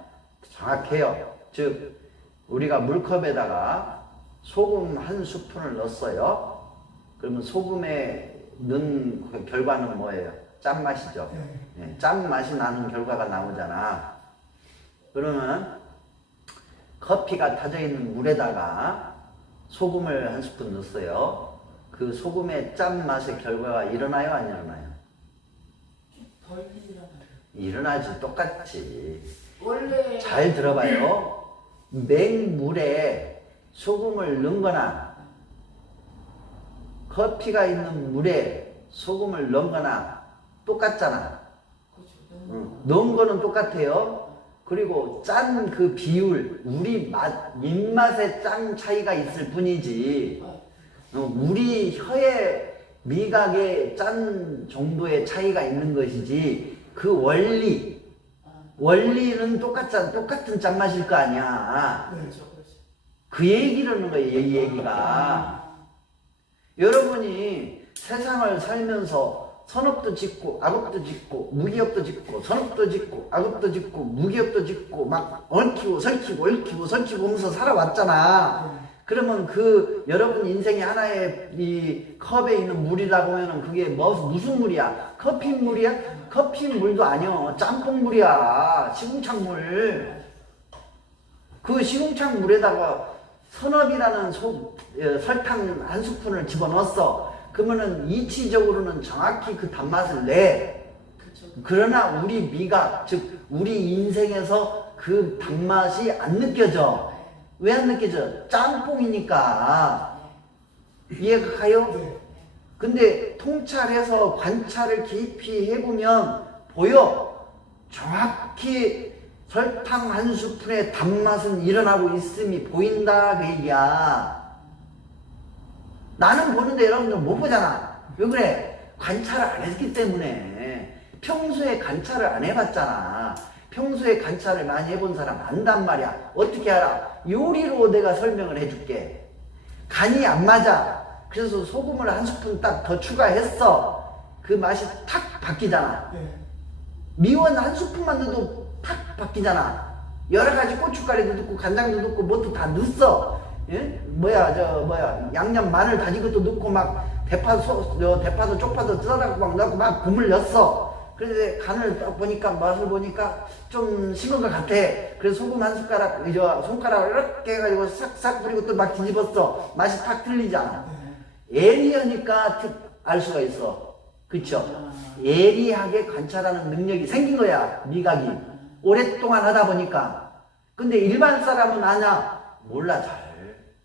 정확해요. 즉 우리가 물컵에다가 소금 한 스푼을 넣었어요. 그러면 소금에 넣은 결과는 뭐예요? 짠맛이죠. 짠맛이 나는 결과가 나오잖아. 그러면 커피가 타져있는 물에다가 소금을 한 스푼 넣었어요. 그 소금의 짠맛의 결과가 일어나요? 안 일어나요? 덜 일어나요. 일어나지 똑같지. 원래 잘 들어봐요. 맹물에 소금을 넣거나 커피가 있는 물에 소금을 넣거나 똑같잖아. 그렇죠. 넣은 거는 똑같아요. 그리고 짠 그 비율, 우리 입맛의 짠 차이가 있을 뿐이지, 우리 혀의 미각의 짠 정도의 차이가 있는 것이지, 그 원리는 똑같은 짠맛일 거 아니야. 그렇죠. 그렇죠. 그 얘기를 하는 거예요, 이 얘기가. 여러분이 세상을 살면서 선업도 짓고 악업도 짓고 무기업도 짓고 선업도 짓고 악업도 짓고 무기업도 짓고 막 얽히고 설키고 하면서 살아왔잖아. 그러면 그 여러분 인생의 하나의 이 컵에 있는 물이라고 하면은 그게 무슨 물이야? 커피 물이야? 커피 물도 아니야. 짬뽕 물이야. 시궁창물. 그 시궁창 물에다가 선업이라는 설탕 한 스푼을 집어넣었어. 그러면은 이치적으로는 정확히 그 단맛을 내. 그렇죠. 그러나 우리 미각, 즉 우리 인생에서 그 단맛이 안 느껴져. 왜 안 느껴져? 짬뽕이니까. 이해가 가요? 네. 근데 통찰해서 관찰을 깊이 해보면 보여. 정확히 설탕 한 스푼의 단맛은 일어나고 있음이 보인다 그 얘기야. 나는 보는데 여러분들 못 보잖아. 왜 그래? 관찰을 안 했기 때문에. 평소에 관찰을 안 해봤잖아. 평소에 관찰을 많이 해본 사람 안단 말이야. 어떻게 알아? 요리로 내가 설명을 해줄게. 간이 안 맞아. 그래서 소금을 한 스푼 딱 더 추가했어. 그 맛이 탁 바뀌잖아. 네. 미원 한 스푼만 넣어도 탁 바뀌잖아. 여러 가지 고춧가루도 넣고 간장도 넣고 뭐도 다 넣었어. 예? 양념 마늘 다진 것도 넣고 막 대파도 쪽파도 썰어갖고 막 넣고 막 국물 넣었어. 그런데 간을 딱 보니까 맛을 보니까 좀 식은 것 같아. 그래서 소금 한 숟가락, 손가락을 이렇게 해가지고 싹싹 뿌리고 또 막 뒤집었어. 맛이 탁 틀리잖아. 예리하니까 알 수가 있어. 그쵸? 예리하게 관찰하는 능력이 생긴 거야, 미각이. 오랫동안 하다 보니까. 근데 일반 사람은 아냐? 몰라, 잘.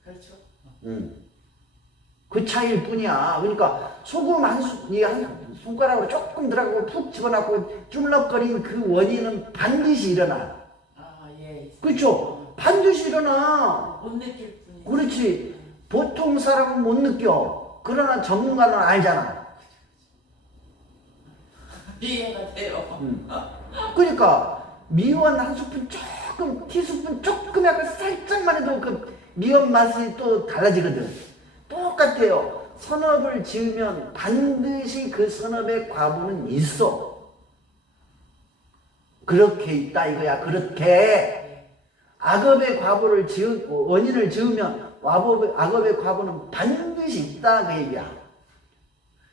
그렇죠. 그 차이일 뿐이야. 그러니까 소금 한 손가락으로 조금 들어가고 푹 집어넣고 쭈물럭거리는 그 원인은 반드시 일어나. 예. 그렇죠? 반드시 일어나. 못 느낄 뿐이지. 그렇지. 보통 사람은 못 느껴. 그러나 전문가는 알잖아. 이해가 돼요. 그러니까 미원 한 스푼 조금, 티스푼 조금 약간 살짝만 해도 그 미원 맛이 또 달라지거든. 똑같아요. 선업을 지으면 반드시 그 선업의 과부는 있어. 그렇게 있다 이거야. 그렇게 악업의 과부를 원인을 지으면 악업의 과부는 반드시 있다 그 얘기야.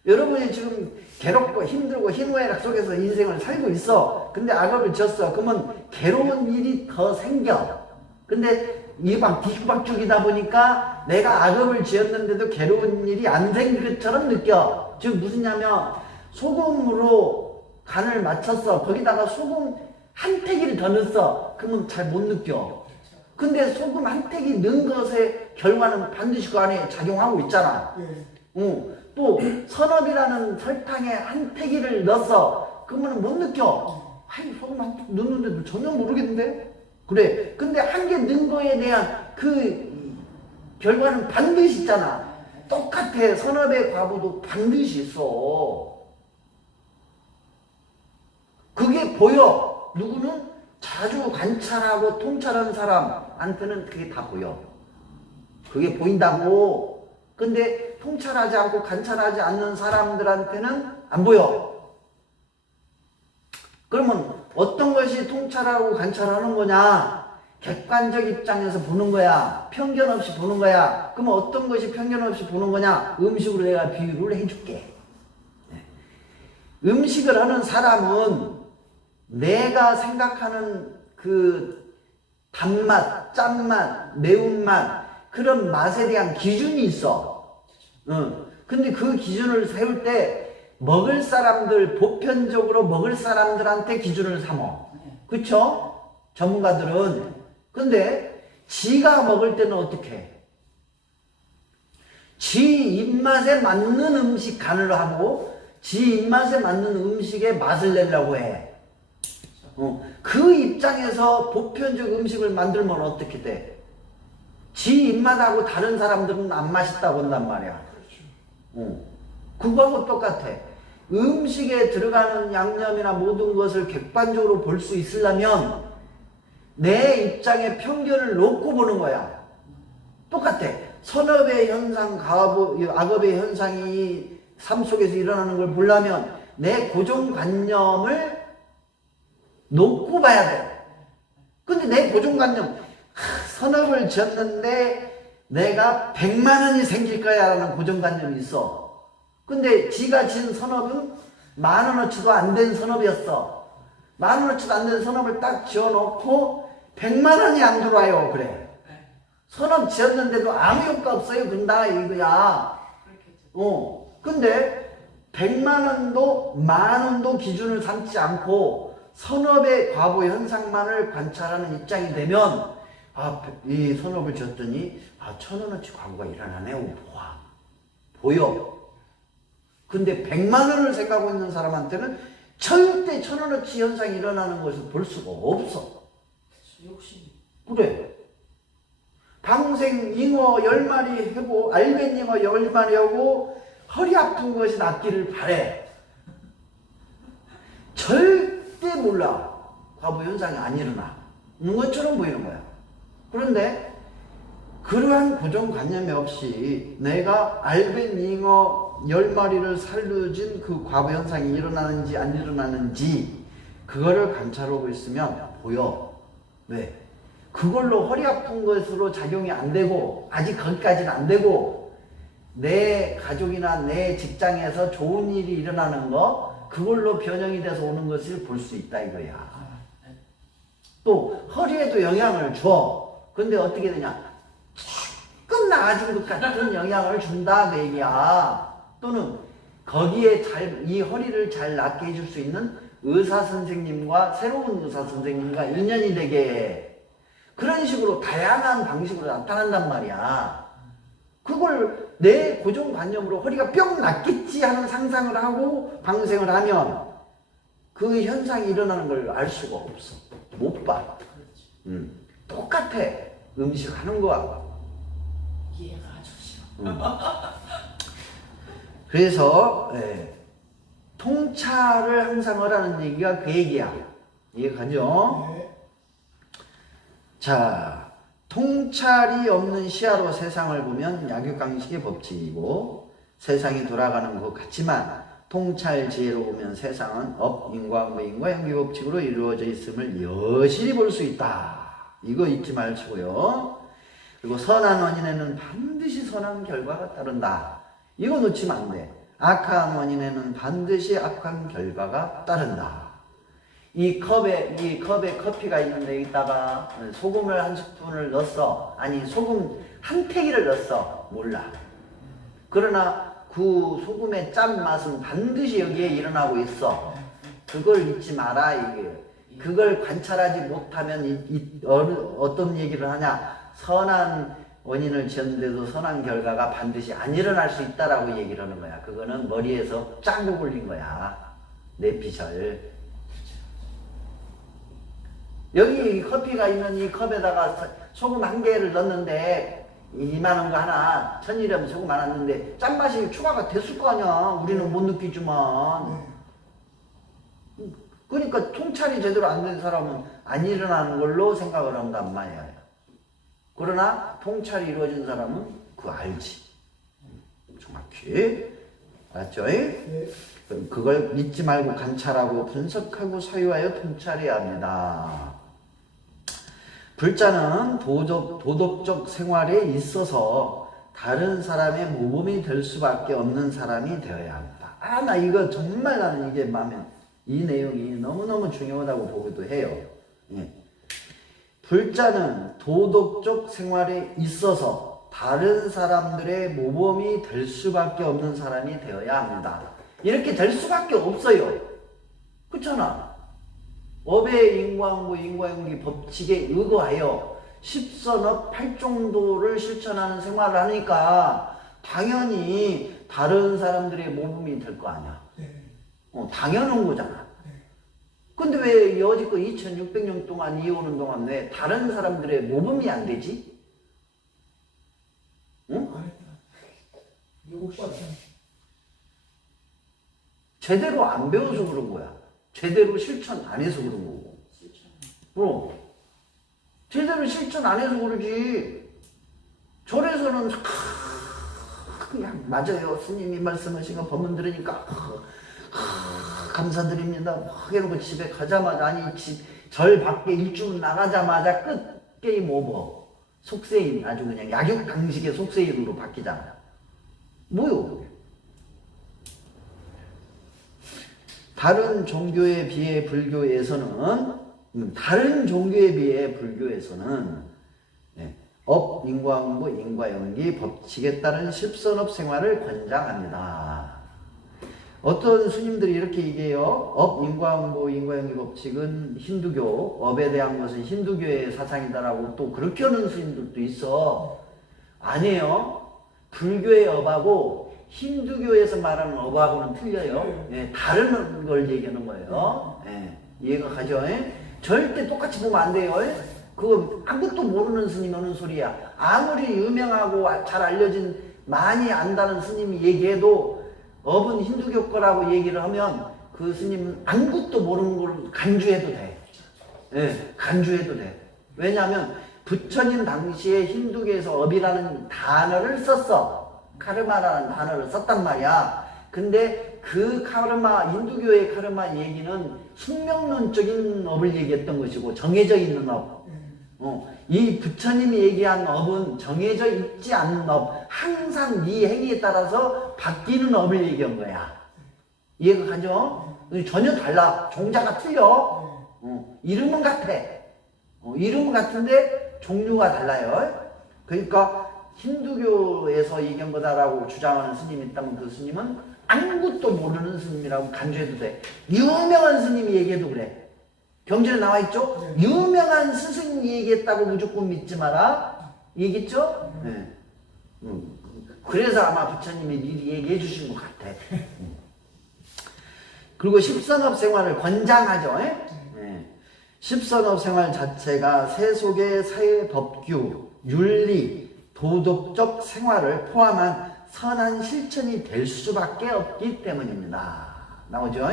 여러분이 지금 괴롭고 힘들고 희노애락 속에서 인생을 살고 있어. 근데 악업을 지었어. 그러면 괴로운 일이 더 생겨. 근데 이방 뒤박죽이다 보니까 내가 악업을 지었는데도 괴로운 일이 안 생긴 것처럼 느껴. 즉 무슨냐면 소금으로 간을 맞췄어. 거기다가 소금 한 테기를 더 넣었어. 그러면 잘 못 느껴. 근데 소금 한 테기 넣은 것의 결과는 반드시 그 안에 작용하고 있잖아. 또 선업이라는 설탕에 한 테기를 넣었어. 그러면 못 느껴. 아니 소금 한 테기 넣었는데도 전혀 모르겠는데? 그래. 근데 한 개 넣은 거에 대한 그 결과는 반드시 있잖아. 똑같아. 선업의 과부도 반드시 있어. 그게 보여. 누구는 자주 관찰하고 통찰하는 사람한테는 그게 다 보여. 그게 보인다고. 근데 통찰하지 않고 관찰하지 않는 사람들한테는 안 보여. 그러면 어떤 것이 통찰하고 관찰하는 거냐? 객관적 입장에서 보는 거야. 편견 없이 보는 거야. 그러면 어떤 것이 편견 없이 보는 거냐? 음식으로 내가 비유를 해줄게. 음식을 하는 사람은 내가 생각하는 그 단맛, 짠맛, 매운맛 그런 맛에 대한 기준이 있어. 근데 그 기준을 세울 때 먹을 사람들, 보편적으로 먹을 사람들한테 기준을 삼어. 그쵸? 전문가들은. 근데 지가 먹을 때는 어떻게 해? 지 입맛에 맞는 음식 간을 하고 지 입맛에 맞는 음식의 맛을 내려고 해. 그 입장에서 보편적 음식을 만들면 어떻게 돼? 지 입맛하고 다른 사람들은 안 맛있다고 한단 말이야. 그거하고 똑같아. 음식에 들어가는 양념이나 모든 것을 객관적으로 볼 수 있으려면 내 입장의 편견을 놓고 보는 거야. 똑같아. 선업의 현상, 악업의 현상이 삶 속에서 일어나는 걸 보려면 내 고정관념을 놓고 봐야 돼. 근데 내 고정관념, 선업을 지었는데 내가 100만 원이 생길 거야 라는 고정관념이 있어. 근데 지가 진 선업은 10,000원어치도 안 된 선업이었어. 10,000원어치도 안 된 선업을 딱 지어놓고 100만 원이 안 들어와요. 그래. 선업 지었는데도 아무 효과 없어요. 근다 이거야. 근데 100만 원도 10,000원도 기준을 삼지 않고 선업의 과보 현상만을 관찰하는 입장이 되면 이 선업을 지었더니 1,000원어치 과보가 일어나네. 보여. 근데 100만 원을 생각하고 있는 사람한테는 절대 1,000원어치 현상이 일어나는 것을 볼 수가 없어. 욕심. 그래. 방생 잉어 10마리 하고 알벤 잉어 10마리 하고 허리 아픈 것이 낫기를 바래. 절대 몰라. 과부 현상이 안 일어나. 있는 것처럼 보이는 거야. 그런데 그러한 고정관념이 없이 내가 알벤 잉어 10마리를 살려진 그 과부 현상이 일어나는지 안 일어나는지 그거를 관찰하고 있으면 보여. 왜? 그걸로 허리 아픈 것으로 작용이 안 되고 아직 거기까지는 안 되고 내 가족이나 내 직장에서 좋은 일이 일어나는 거 그걸로 변형이 돼서 오는 것을 볼 수 있다 이거야. 또 허리에도 영향을 줘. 근데 어떻게 되냐? 조금 나아진 것 같은 영향을 준다 그 얘기야. 또는 거기에 이 허리를 잘 낫게 해줄 수 있는 의사 선생님과 새로운 의사 선생님과 인연이 되게 해. 그런 식으로 다양한 방식으로 나타난단 말이야. 그걸 내 고정관념으로 허리가 뿅 낫겠지 하는 상상을 하고 방생을 하면 그 현상이 일어나는 걸 알 수가 없어. 못 봐. 똑같아. 음식 하는 거야. 이해가 아주 싫어. 그래서 통찰을 항상 하라는 얘기가 그 얘기야. 이해가죠? 네. 자, 통찰이 없는 시야로 세상을 보면 약육강식의 법칙이고 세상이 돌아가는 것 같지만 통찰 지혜로 보면 세상은 업, 인과, 무인과 연기 법칙으로 이루어져 있음을 여실히 볼 수 있다. 이거 잊지 말시고요. 그리고 선한 원인에는 반드시 선한 결과가 따른다. 이거 놓치면 안 돼. 악한 원인에는 반드시 악한 결과가 따른다. 이 컵에 커피가 있는데 여기다가 소금을 한 스푼을 넣었어. 아니 소금 한 팩기를 넣었어. 몰라. 그러나 그 소금의 짠맛은 반드시 여기에 일어나고 있어. 그걸 잊지 마라 이게. 그걸 관찰하지 못하면 어떤 얘기를 하냐. 선한 원인을 지었는데도 선한 결과가 반드시 안 일어날 수 있다라고 얘기를 하는 거야. 그거는 머리에서 짜고 굴린 거야. 뇌피셜. 여기 커피가 있는 이 컵에다가 소금 1개를 넣었는데 2만원 거 하나 1,000이라면 소금 안 왔는데 짠맛이 추가가 됐을 거 아니야. 우리는 못 느끼지만. 그러니까 통찰이 제대로 안 된 사람은 안 일어나는 걸로 생각을 한단 말이야. 그러나 통찰이 이루어진 사람은 그거 알지. 정확히. 알았죠? 네. 그걸 잊지 말고 관찰하고 분석하고 사유하여 통찰해야 합니다. 불자는 도덕적 생활에 있어서 다른 사람의 모범이 될 수밖에 없는 사람이 되어야 합니다. 나 이거 정말 나는 이게 마음에 이 내용이 너무너무 중요하다고 보기도 해요. 예. 불자는 도덕적 생활에 있어서 다른 사람들의 모범이 될 수밖에 없는 사람이 되어야 합니다. 이렇게 될 수밖에 없어요. 그렇잖아. 업의 인과응보, 인과연기 법칙에 의거하여 십선업 8정도를 실천하는 생활을 하니까 당연히 다른 사람들의 모범이 될 거 아니야. 네. 당연한 거잖아. 네. 근데 왜 여지껏 2600년 동안 이어오는 동안 왜 다른 사람들의 모범이 안 되지? 응? 안 했다. 못 봤다. 제대로 안 배워서 그런 거야. 제대로 실천 안 해서 그런 거고. 그럼 제대로 실천 안 해서 그러지. 절에서는 그냥 맞아요. 스님이 말씀하신 거 법문 들으니까 감사드립니다. 막 이러고 집에 가자마자 아니 절 밖에 일주일 나가자마자 끝 게임 오버. 속세인 아주 그냥 약육강식의 속세인으로 바뀌잖아요. 뭐요 그게? 다른 종교에 비해 불교에서는 업, 인과응보, 인과연기 법칙에 따른 십선업 생활을 권장합니다. 어떤 스님들이 이렇게 얘기해요. 업, 인과응보, 인과연기 법칙은 힌두교, 업에 대한 것은 힌두교의 사상이다라고 또 그렇게 하는 스님들도 있어. 아니에요. 불교의 업하고 힌두교에서 말하는 업하고는 틀려요. 예, 다른 걸 얘기하는 거예요. 예, 이해가 가죠? 예? 절대 똑같이 보면 안 돼요. 예? 그거 아무것도 모르는 스님이 하는 소리야. 아무리 유명하고 잘 알려진 많이 안다는 스님이 얘기해도 업은 힌두교 거라고 얘기를 하면 그 스님은 아무것도 모르는 걸 간주해도 돼. 예, 간주해도 돼. 왜냐하면 부처님 당시에 힌두교에서 업이라는 단어를 썼어. 카르마라는 단어를 썼단 말이야. 근데 그 카르마, 힌두교의 카르마 얘기는 숙명론적인 업을 얘기했던 것이고 정해져 있는 업. 이 부처님이 얘기한 업은 정해져 있지 않는 업. 항상 네 행위에 따라서 바뀌는 업을 얘기한 거야. 이해가 가죠? 전혀 달라. 종자가 틀려. 이름은 같아. 이름은 같은데 종류가 달라요. 그러니까 힌두교에서 얘기한 거다라고 주장하는 스님이 있다면 그 스님은 아무것도 모르는 스님이라고 간주해도 돼. 유명한 스님이 얘기해도 그래. 경전에 나와 있죠? 네. 유명한 스승이 얘기했다고 무조건 믿지 마라. 얘기했죠? 네. 그래서 아마 부처님이 미리 얘기해 주신 것 같아. 그리고 십선업 생활을 권장하죠. 네. 십선업 생활 자체가 세속의 사회 법규, 윤리, 도덕적 생활을 포함한 선한 실천이 될 수밖에 없기 때문입니다. 나오죠?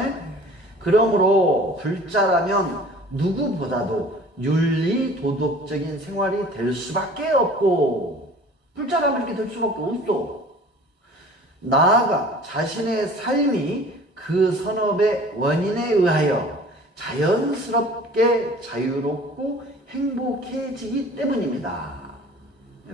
그러므로 불자라면 누구보다도 윤리, 도덕적인 생활이 될 수밖에 없고 불자라면 이렇게 될 수밖에 없어. 나아가 자신의 삶이 그 선업의 원인에 의하여 자연스럽게 자유롭고 행복해지기 때문입니다.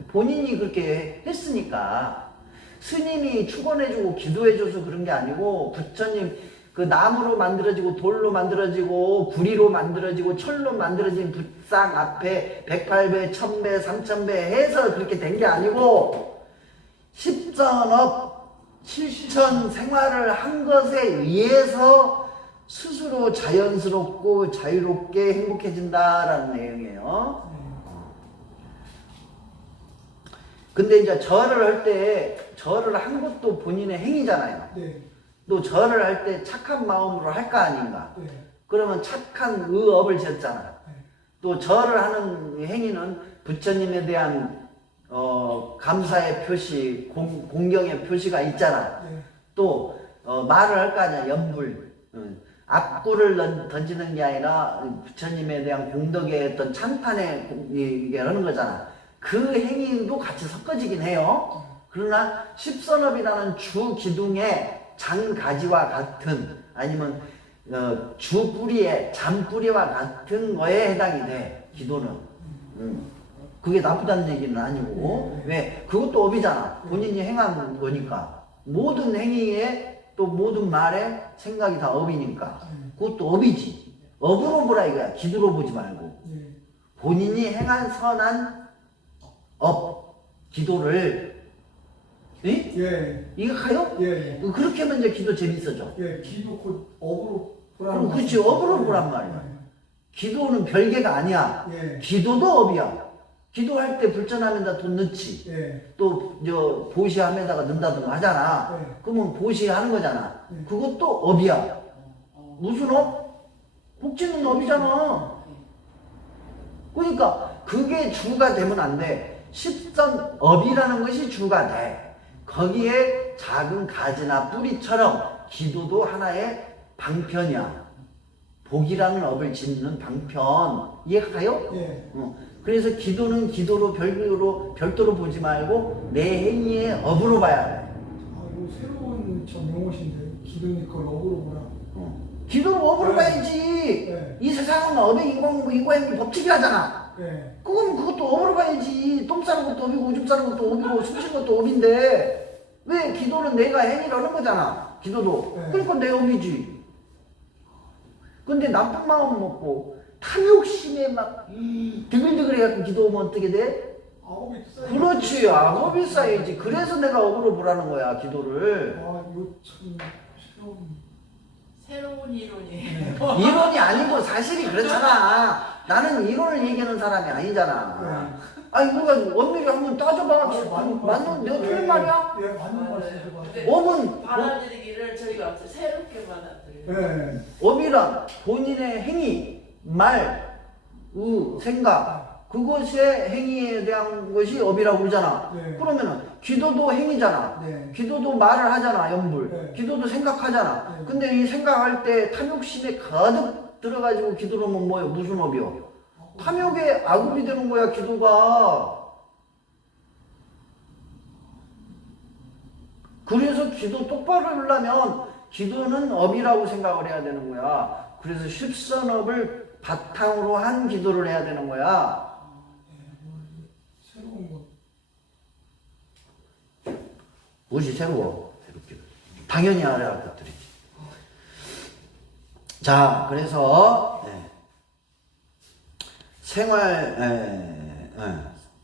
본인이 그렇게 했으니까 스님이 축원해주고 기도해줘서 그런 게 아니고 부처님 그 나무로 만들어지고 돌로 만들어지고 구리로 만들어지고 철로 만들어진 불상 앞에 108배, 1000배, 3000배 해서 그렇게 된 게 아니고 십선업 실천 생활을 한 것에 의해서 스스로 자연스럽고 자유롭게 행복해진다라는 내용이에요. 근데 이제 절을 할 때 절을 한 것도 본인의 행위잖아요. 네. 또 절을 할 때 착한 마음으로 할 거 아닌가. 네. 그러면 착한 의업을 지었잖아요. 네. 또 절을 하는 행위는 부처님에 대한 감사의 표시, 공경의 표시가 있잖아. 네. 또 말을 할 거 아니야. 연불. 앞구를 던지는 게 아니라 부처님에 대한 공덕의 어떤 찬탄에 하는 거잖아. 그 행위도 같이 섞어지긴 해요. 그러나 십선업이라는 주 기둥의 장가지와 같은 아니면 주 뿌리의 잔뿌리와 같은 거에 해당이 돼. 기도는. 그게 나쁘다는 얘기는 아니고. 왜? 그것도 업이잖아. 본인이 행한 거니까. 모든 행위에 또 모든 말에 생각이 다 업이니까. 그것도 업이지. 업으로 보라 이거야. 기도로 보지 말고. 본인이 행한 선한 업, 기도를 예? 예. 이거 가요? 예. 그렇게 하면 이제 기도 재밌어져. 예. 기도 곧 업으로 보라는 그럼 그치, 말씀. 업으로 보란 말이야. 기도는 별개가 아니야. 예. 기도도 업이야. 기도할 때 불전함에다 돈 넣지. 예. 또 보시함에다가 넣는다든가 하잖아. 예. 그러면 보시하는 거잖아. 예. 그것도 업이야. 무슨 업? 복지는 업이잖아. 그러니까 그게 주가 되면 안 돼. 십선업이라는 것이 주가 돼. 거기에 작은 가지나 뿌리처럼 기도도 하나의 방편이야. 복이라는 업을 짓는 방편. 이해가요? 예. 그래서 기도는 기도로 별도로 보지 말고 내 행위의 업으로 봐야 돼. 아, 이거 새로운 저 용어신데 기도니까 업으로 보라. 기도를 업으로 네. 봐야지. 네. 이 세상은 업의 인과행위 법칙이라잖아. 예. 그건 그것도 업으로 봐야지. 똥 싸는 것도 업이고 오줌 싸는 것도 업이고 숨 쉬는 것도 업인데 왜 기도는 내가 행위를 하는 거잖아. 기도도. 네. 그러니까 내 업이지. 근데 나쁜 마음 먹고 탐욕심에 막 드글드글 해갖고 기도하면 어떻게 돼? 업이 쌓여. 그렇지. 업이 쌓여야지. 그래서 내가 업으로 보라는 거야 기도를. 아, 이거 참 새로운 이론이에요. 이론이 아니고 사실이 그렇잖아. 나는 이론을 얘기하는 사람이 아니잖아. 아니 그러니까 엄밀히 한번 따져봐. 맞는 내가 틀린 말이야? 예, 맞는 말씀이죠. 근데 업은 받아들이기를 저희가 새롭게 받아들여요. 예. 업이란 본인의 행위, 말, 생각 그것의 행위에 대한 것이 업이라고 그러잖아. 네. 그러면은 기도도 행위잖아. 네. 기도도 말을 하잖아. 염불. 네. 기도도 생각하잖아. 네. 근데 이 생각할 때 탐욕심에 가득 들어가지고 기도를 하면 뭐예요? 무슨 업이요? 탐욕에 악업이 되는 거야 기도가. 그래서 기도 똑바로 하려면 기도는 업이라고 생각을 해야 되는 거야. 그래서 십선업을 바탕으로 한 기도를 해야 되는 거야. 새로운 거. 무엇이 새로워? 새롭게. 당연히 알아야 할 것들이지. 자, 그래서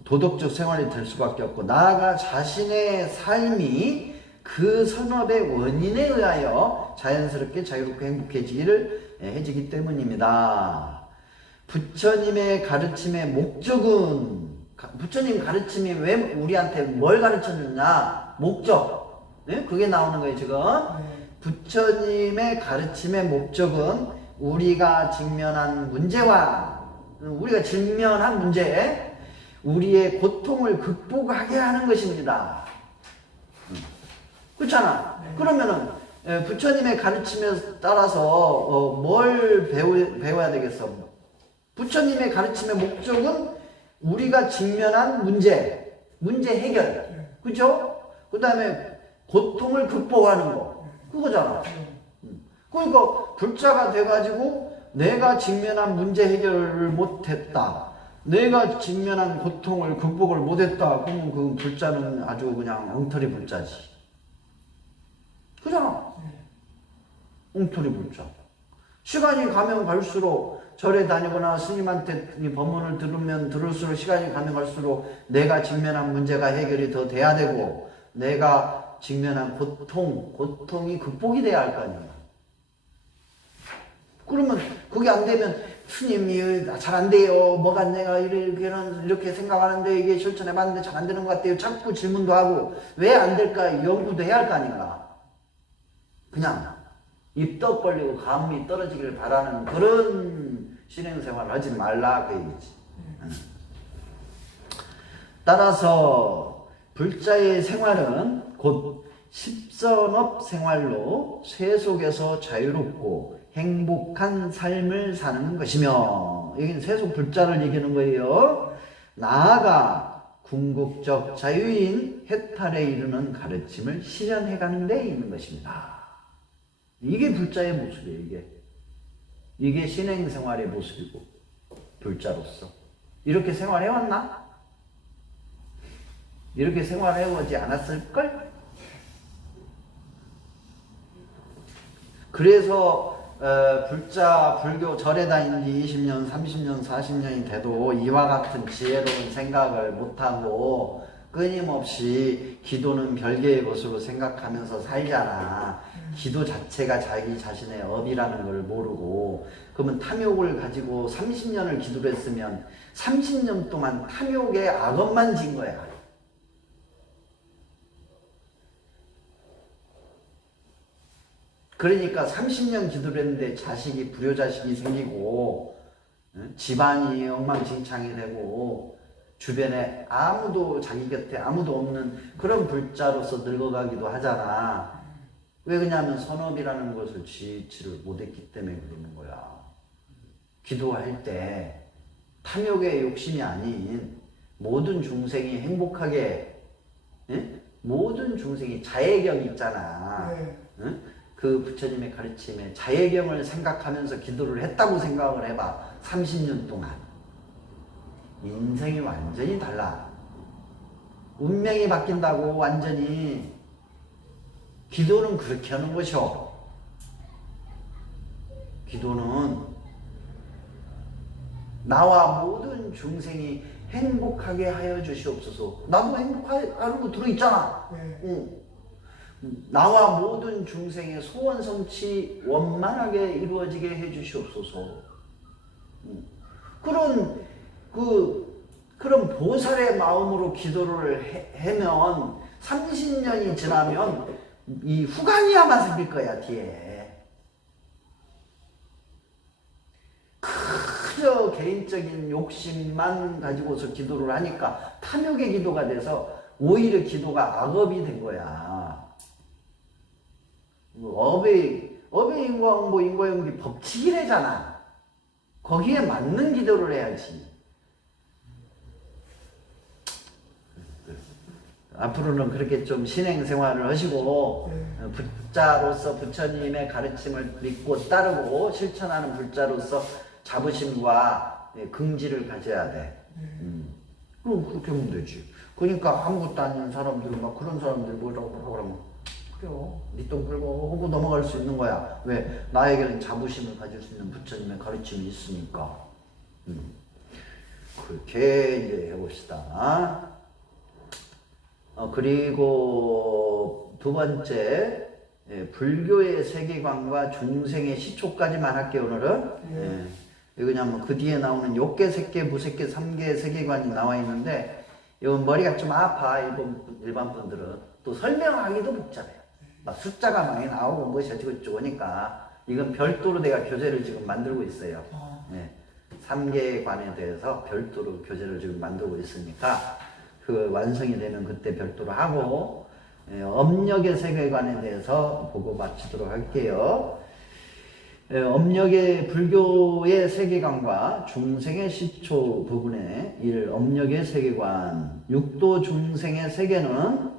도덕적 생활이 될 수밖에 없고 나아가 자신의 삶이 그 선업의 원인에 의하여 자연스럽게 자유롭고 행복해지기를 해지기 때문입니다. 부처님의 가르침의 목적은 부처님 가르침이 왜 우리한테 뭘 가르쳐줬냐? 목적. 그게 나오는 거예요 지금. 부처님의 가르침의 목적은 우리가 직면한 문제와 우리가 직면한 문제에 우리의 고통을 극복하게 하는 것입니다. 그렇잖아. 그러면은 부처님의 가르침에 따라서 뭘 배워야 되겠어? 부처님의 가르침의 목적은 우리가 직면한 문제 해결. 그죠? 그 다음에 고통을 극복하는 거. 그거잖아. 그러니까 불자가 돼가지고 내가 직면한 문제 해결을 못했다. 내가 직면한 고통을 극복을 못했다. 그러면 그 불자는 아주 그냥 엉터리 불자지. 그잖아. 엉터리 불자. 시간이 가면 갈수록 절에 다니거나 스님한테 이 법문을 들으면 들을수록 시간이 가면 갈수록 내가 직면한 문제가 해결이 더 돼야 되고 내가 직면한 고통이 극복이 돼야 할 거 아니야. 그러면 그게 안 되면 스님이 잘 안 돼요. 뭐가 내가 이렇게 생각하는데 이게 실천해봤는데 잘 안 되는 것 같아요. 자꾸 질문도 하고 왜 안 될까 연구도 해야 할 거 아닌가. 그냥 입 떡 벌리고 감이 떨어지기를 바라는 그런 신행생활을 하지 말라 그 얘기지. 따라서 불자의 생활은 곧 십선업 생활로 세속에서 자유롭고 행복한 삶을 사는 것이며 여기는 세속 불자를 얘기하는 거예요. 나아가 궁극적 자유인 해탈에 이르는 가르침을 실현해가는 데 있는 것입니다. 이게 불자의 모습이에요. 이게 신행생활의 모습이고 불자로서 이렇게 생활해왔나? 이렇게 생활해오지 않았을걸? 그래서 불자 불교 절에 다닌 지 20년, 30년, 40년이 돼도 이와 같은 지혜로운 생각을 못하고 끊임없이 기도는 별개의 것으로 생각하면서 살잖아. 기도 자체가 자기 자신의 업이라는 걸 모르고, 그러면 탐욕을 가지고 30년을 기도를 했으면 30년 동안 탐욕의 악업만 진 거야. 그러니까 30년 기도를 했는데 자식이 불효자식이 생기고, 집안이 엉망진창이 되고, 주변에 아무도 자기 곁에 아무도 없는 그런 불자로서 늙어가기도 하잖아. 왜 그러냐면 선업이라는 것을 지지를 못했기 때문에 그러는 거야. 기도할 때 탐욕의 욕심이 아닌 모든 중생이 행복하게, 모든 중생이 자애경 있잖아. 그 부처님의 가르침에 자애경을 생각하면서 기도를 했다고 생각을 해봐. 30년 동안 인생이 완전히 달라. 운명이 바뀐다고. 완전히. 기도는 그렇게 하는 것이오. 기도는 나와 모든 중생이 행복하게 하여 주시옵소서. 나도 행복하는 거 들어있잖아. 나와 모든 중생의 소원 성취 원만하게 이루어지게 해 주시옵소서. 그런 보살의 마음으로 기도를 하면 30년이 지나면 이 후광이야만 생길 거야, 뒤에. 그저 개인적인 욕심만 가지고서 기도를 하니까 탐욕의 기도가 돼서 오히려 기도가 악업이 된 거야. 업의 인과응보 법칙이래잖아. 거기에 맞는 기도를 해야지. 앞으로는 그렇게 좀 신행생활을 하시고, 불자로서 부처님의 가르침을 믿고 따르고 실천하는 불자로서 자부심과 긍지를 가져야 돼. 그럼 그렇게 하면 되지. 그러니까 아무것도 아닌 사람들, 막 그런 사람들 뭐라고 그러면, 그래요. 네 똥 끌고 하고 넘어갈 수 있는 거야. 왜? 나에게는 자부심을 가질 수 있는 부처님의 가르침이 있으니까. 그렇게 이제 해봅시다. 그리고 두 번째, 불교의 세계관과 중생의 시초까지만 할게요, 오늘은. 왜냐면 그 뒤에 나오는 욕계, 색계, 부색계, 삼계 세계관이 나와 있는데, 이건 머리가 좀 아파, 일반 분들은. 또 설명하기도 복잡해요. 막 숫자가 많이 나오고 무엇이 어쩌고 하니까, 이건 별도로 내가 교재를 지금 만들고 있어요. 삼계관에 대해서 별도로 교재를 지금 만들고 있으니까, 그 완성이 되면 그때 별도로 하고, 업력의 세계관에 대해서 보고 마치도록 할게요. 업력의 불교의 세계관과 중생의 시초 부분의 업력의 세계관. 육도 중생의 세계는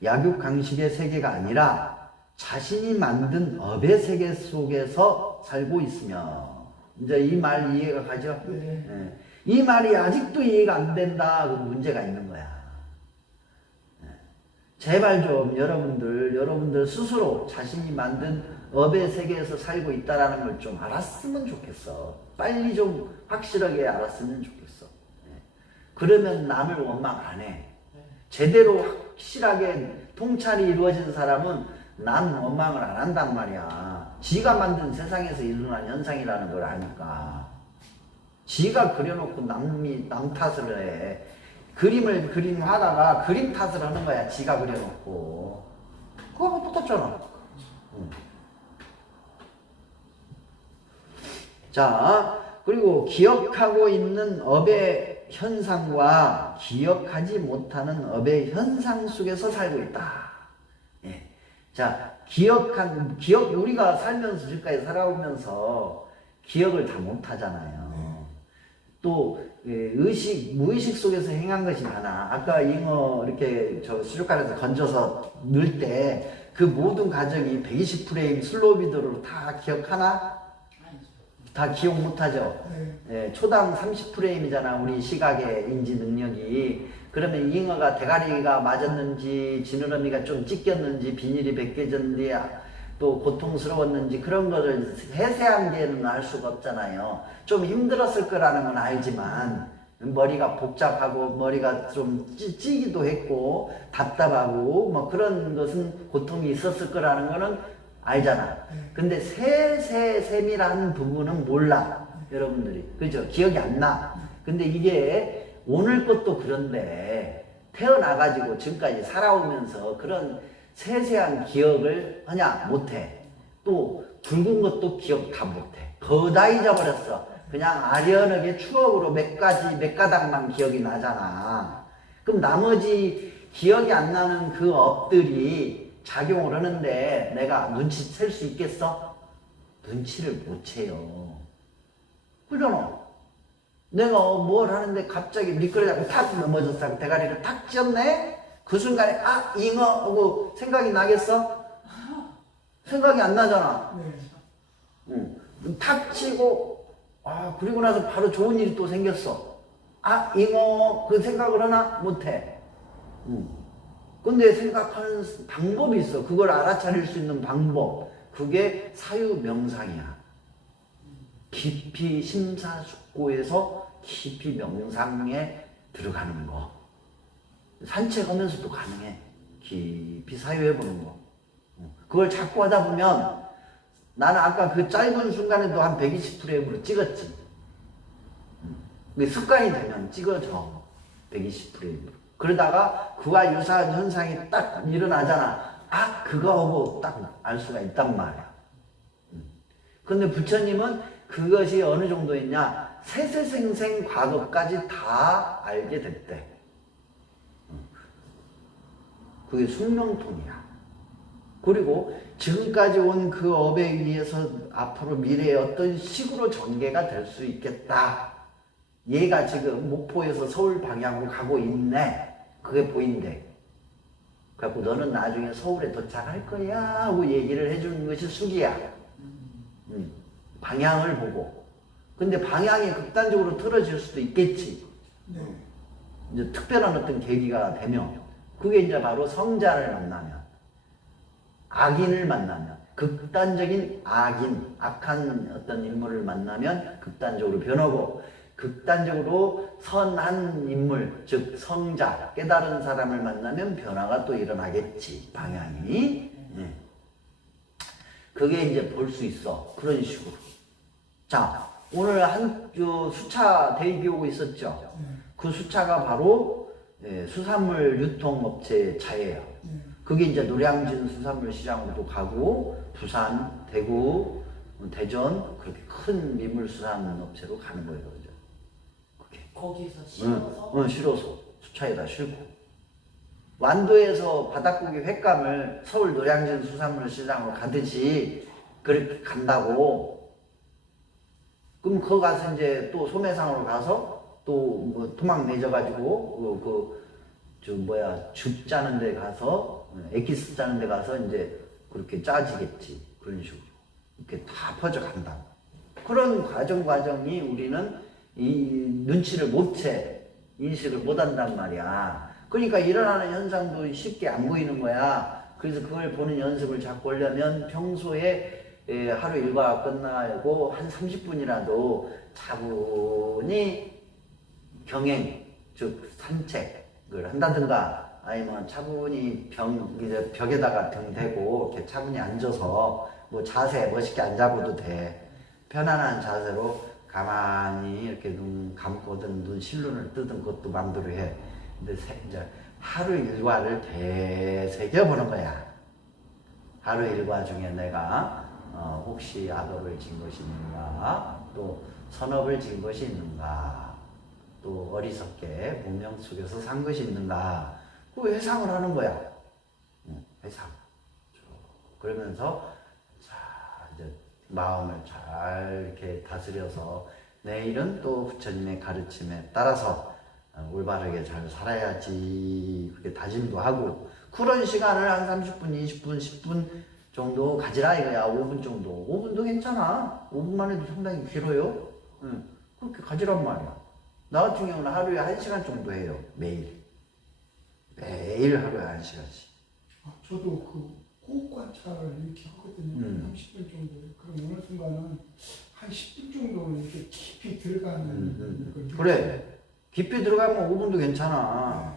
약육강식의 세계가 아니라 자신이 만든 업의 세계 속에서 살고 있으며, 이제 이 말 이해가 가죠? 이 말이 아직도 이해가 안 된다. 그 문제가 있는 거야. 제발 좀 여러분들 스스로 자신이 만든 업의 세계에서 살고 있다라는 걸 좀 알았으면 좋겠어. 빨리 좀 확실하게 알았으면 좋겠어. 그러면 남을 원망 안 해. 제대로 확실하게 통찰이 이루어진 사람은 남 원망을 안 한단 말이야. 지가 만든 세상에서 일어난 현상이라는 걸 아니까. 지가 그려놓고 남 탓을 해. 그림 하다가 그림 탓을 하는 거야. 지가 그려놓고. 그거하고 똑같잖아. 자, 그리고 기억하고 있는 업의 현상과 기억하지 못하는 업의 현상 속에서 살고 있다. 자, 우리가 살면서, 지금까지 살아오면서 기억을 다 못하잖아요. 또 무의식 속에서 행한 것이 많아. 아까 잉어 이렇게 수족관에서 건져서 넣을 때 그 모든 과정이 120프레임 슬로우 비디오로 다 기억하나? 다 기억 못하죠. 초당 30프레임이잖아, 우리 시각의 인지 능력이. 그러면 잉어가 대가리가 맞았는지, 지느러미가 좀 찢겼는지, 비닐이 벗겨졌는지, 또 고통스러웠는지, 그런 거를 세세한 게는 알 수가 없잖아요. 좀 힘들었을 거라는 건 알지만 머리가 복잡하고 머리가 좀 찌기도 했고 답답하고 뭐 그런 것은 고통이 있었을 거라는 거는 알잖아. 근데 세밀한 부분은 몰라. 여러분들이. 그죠? 기억이 안 나. 근데 이게 오늘 것도 그런데 태어나가지고 지금까지 살아오면서 그런 세세한 기억을 하냐? 못해. 또 굵은 것도 기억 다 못해. 거다 잊어버렸어. 그냥 아련하게 추억으로 몇 가닥만 기억이 나잖아. 그럼 나머지 기억이 안 나는 그 업들이 작용을 하는데 내가 눈치챌 수 있겠어? 눈치를 못 채요. 그러잖아. 내가 뭘 하는데 갑자기 미끄러져서 탁 넘어졌어. 대가리를 탁 찧었네? 그 순간에 아 잉어 하고 생각이 나겠어? 생각이 안 나잖아. 응. 탁 치고 아 그리고 나서 바로 좋은 일이 또 생겼어. 아 잉어 그 생각을 하나? 못해. 근데 생각하는 방법이 있어. 그걸 알아차릴 수 있는 방법. 그게 사유명상이야. 깊이 심사숙고해서 깊이 명상에 들어가는 거. 산책하면서도 가능해. 깊이 사유해보는 거. 그걸 자꾸 하다 보면 나는 아까 그 짧은 순간에도 한 120프레임으로 찍었지. 그게 습관이 되면 찍어져. 120프레임으로. 그러다가 그와 유사한 현상이 딱 일어나잖아. 아, 그거 하고 딱 알 수가 있단 말이야. 근데 부처님은 그것이 어느 정도였냐? 세세생생 과거까지 다 알게 됐대. 그게 숙명통이야. 그리고 지금까지 온 그 업에 의해서 앞으로 미래에 어떤 식으로 전개가 될 수 있겠다. 얘가 지금 목포에서 서울 방향으로 가고 있네. 그게 보인대. 그래갖고 너는 나중에 서울에 도착할 거야 하고 얘기를 해주는 것이 숙이야. 방향을 보고. 근데 방향이 극단적으로 틀어질 수도 있겠지. 이제 특별한 어떤 계기가 되면 그게 이제 바로 성자를 만나면, 악인을 만나면, 극단적인 악인, 악한 어떤 인물을 만나면 극단적으로 변하고, 극단적으로 선한 인물, 즉 성자, 깨달은 사람을 만나면 변화가 또 일어나겠지. 방향이. 그게 이제 볼 수 있어. 그런 식으로. 자, 오늘 수차 대기 오고 있었죠. 그 수차가 바로 수산물 유통업체 차예요. 그게 이제 노량진 수산물 시장으로도 가고 부산, 대구, 대전 그렇게 큰 민물수산 업체로 가는 거예요. 그죠? 그게. 거기서 실어서? 실어서 수차에다 싣고. 완도에서 바닷고기 횟감을 서울 노량진 수산물 시장으로 가듯이 그렇게 간다고. 그럼 거기 가서 이제 또 소매상으로 가서 또 뭐 토막 내져가지고 즙 짜는 데 가서 액기스 짜는 데 가서 이제 그렇게 짜지겠지. 그런 식으로 이렇게 다 퍼져간다. 그런 과정이 우리는 이 눈치를 못 채, 인식을 못 한단 말이야. 그러니까 일어나는 현상도 쉽게 안 보이는 거야. 그래서 그걸 보는 연습을 자꾸 하려면 평소에 하루 일과가 끝나고 한 30분이라도 차분히 경행, 즉 산책을 한다든가 아니면 차분히 벽에다가 등 대고 이렇게 차분히 앉아서 뭐 자세 멋있게 앉아봐도 돼. 편안한 자세로 가만히 이렇게 눈 감고든 눈 실눈을 뜨든 그것도 마음대로 해. 근데 이제 하루 일과를 되새겨보는 거야. 하루 일과 중에 내가 혹시 악업을 진 것이 있는가, 또 선업을 진 것이 있는가, 또 어리석게 문명 속에서 산 것이 있는가, 그 회상을 하는 거야. 회상. 그러면서 자 이제 마음을 잘 이렇게 다스려서 내일은 또 부처님의 가르침에 따라서 올바르게 잘 살아야지. 그렇게 다짐도 하고 그런 시간을 한 30분, 20분, 10분 정도 가지라 이거야. 5분 정도. 5분도 괜찮아. 5분만 해도 상당히 길어요. 그렇게 가지란 말이야. 나 같은 경우는 하루에 1시간 정도 해요. 매일 하루에 1시간씩. 저도 그 호흡 관찰을 이렇게 하거든요. 30분 정도. 그럼 어느 순간은 한 10분 정도 이렇게 깊이 들어가는 걸 그래. 깊이 들어가면 5분도 괜찮아.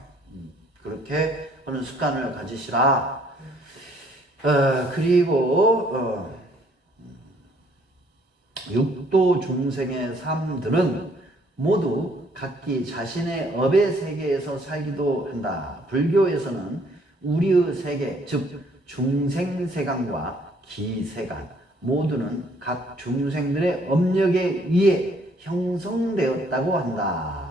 그렇게 하는 습관을 가지시라. 그리고 육도 중생의 삶들은 모두 각기 자신의 업의 세계에서 살기도 한다. 불교에서는 우리의 세계, 즉 중생세간과 기세간 모두는 각 중생들의 업력에 의해 형성되었다고 한다.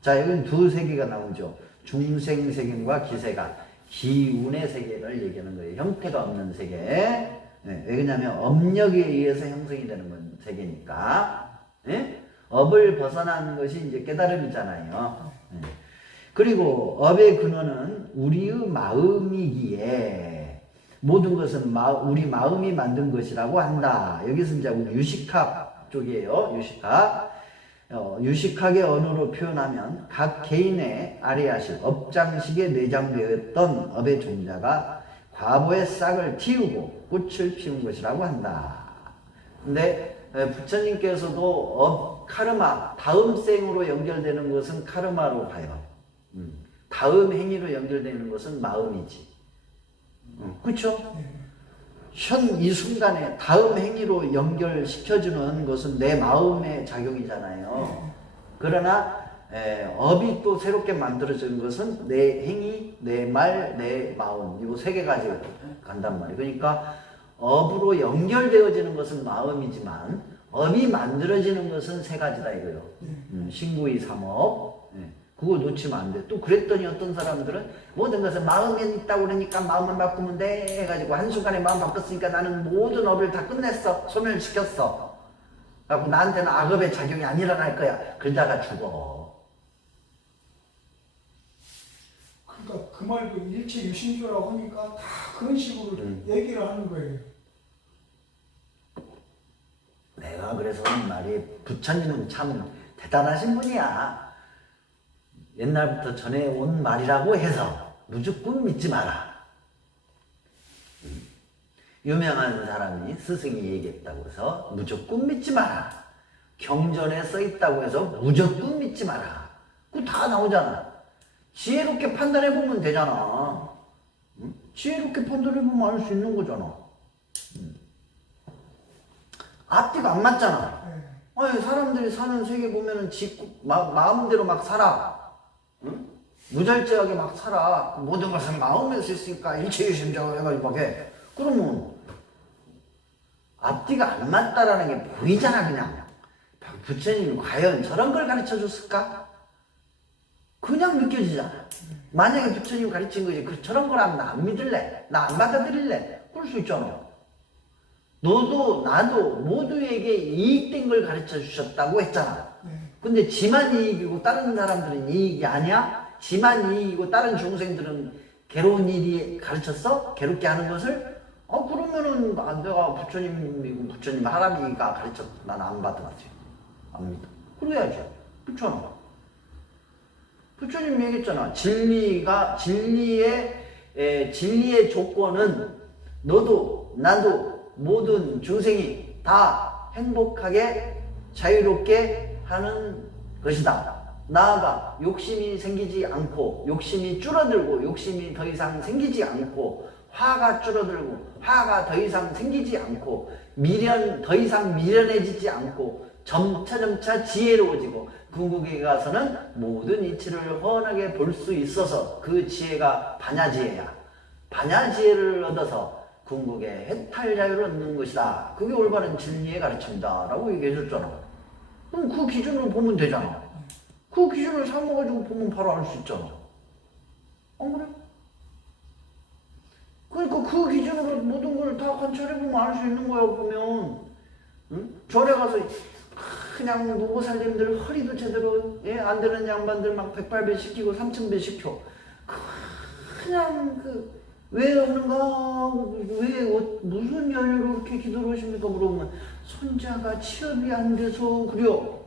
자, 여기는 두 세계가 나오죠. 중생세계과 기세간, 기운의 세계를 얘기하는 거예요. 형태가 없는 세계. 네, 왜냐하면 업력에 의해서 형성이 되는 건 세계니까. 네? 업을 벗어나는 것이 이제 깨달음이잖아요. 네. 그리고 업의 근원은 우리의 마음이기에 모든 것은 우리 마음이 만든 것이라고 한다. 여기서 이제 우리 유식학 쪽이에요. 유식학. 유식학의 언어로 표현하면 각 개인의 아래하실 업장식에 내장되었던 업의 종자가 과보의 싹을 틔우고 꽃을 피운 것이라고 한다. 근데 부처님께서도 카르마, 다음 생으로 연결되는 것은 카르마로 봐요. 다음 행위로 연결되는 것은 마음이지. 그렇죠? 현 이 순간에 다음 행위로 연결시켜주는 것은 내 마음의 작용이잖아요. 그러나 업이 또 새롭게 만들어지는 것은 내 행위, 내 말, 내 마음, 이거 세 개 가지고 간단 말이에요. 그러니까 업으로 연결되어지는 것은 마음이지만 업이 만들어지는 것은 세 가지다 이거요. 신구의 삼업. 그거 놓치면 안 돼. 또 그랬더니 어떤 사람들은 모든 것은 마음에 있다고 그러니까 마음만 바꾸면 돼 해가지고 한순간에 마음 바꿨으니까 나는 모든 업을 다 끝냈어. 소멸시켰어. 그래갖고 나한테는 악업의 작용이 안 일어날 거야. 그러다가 죽어. 그러니까 그 말도 일체 유심조라고 하니까 다 그런 식으로 얘기를 하는 거예요. 내가 그래서 하는 말이 부처님은 참 대단하신 분이야. 옛날부터 전해온 말이라고 해서 무조건 믿지 마라. 유명한 사람이 스승이 얘기했다고 해서 무조건 믿지 마라. 경전에 써있다고 해서 무조건 믿지 마라. 그거 다 나오잖아. 지혜롭게 판단해보면 되잖아. 지혜롭게 판단해보면 알 수 있는 거잖아. 앞뒤가 안 맞잖아. 아니, 사람들이 사는 세계 보면은 마음대로 막 살아. 응? 무절제하게 막 살아. 모든 것은 마음에서 있으니까 일체유심자고 해가지고 막 해. 그러면 앞뒤가 안 맞다라는 게 보이잖아. 그냥 부처님이 과연 저런 걸 가르쳐 줬을까? 그냥 느껴지잖아. 만약에 부처님이 가르친 거지 저런 거라면 나 안 믿을래, 나 안 받아들일래, 그럴 수 있잖아. 너도 나도 모두에게 이익된 걸 가르쳐 주셨다고 했잖아. 근데 지만 이익이고 다른 사람들은 이익이 아니야? 지만 이익이고 다른 중생들은 괴로운 일이 가르쳤어? 괴롭게 하는 것을? 그러면은 내가 부처님이고 부처님 하나님이가 가르쳤어. 난 안 받아놨지. 안 믿어. 그래야지. 그렇잖아. 부처님 얘기했잖아. 진리의 조건은 너도 나도 모든 중생이 다 행복하게 자유롭게 하는 것이다. 나아가 욕심이 생기지 않고 욕심이 줄어들고 욕심이 더 이상 생기지 않고 화가 줄어들고 화가 더 이상 생기지 않고 더 이상 미련해지지 않고 점차 지혜로워지고 궁극에 가서는 모든 이치를 훤하게 볼 수 있어서 그 지혜가 반야지혜야. 반야지혜를 얻어서 궁극의 해탈자유를 얻는 것이다. 그게 올바른 진리의 가르침이다 라고 얘기해 줬잖아. 그럼 그 기준으로 보면 되잖아. 그 기준을 삼아가지고 보면 바로 알 수 있잖아. 안 그래? 그러니까 그 기준으로 모든 걸 다 관찰해보면 알 수 있는 거야. 보면 절에 가서 그냥 노보살님들 허리도 제대로 안 되는 양반들 막 108배 시키고 3000배 시켜. 그냥 왜 없는가? 무슨 연유로 그렇게 기도를 하십니까? 물어보면 손자가 취업이 안 돼서 그래요.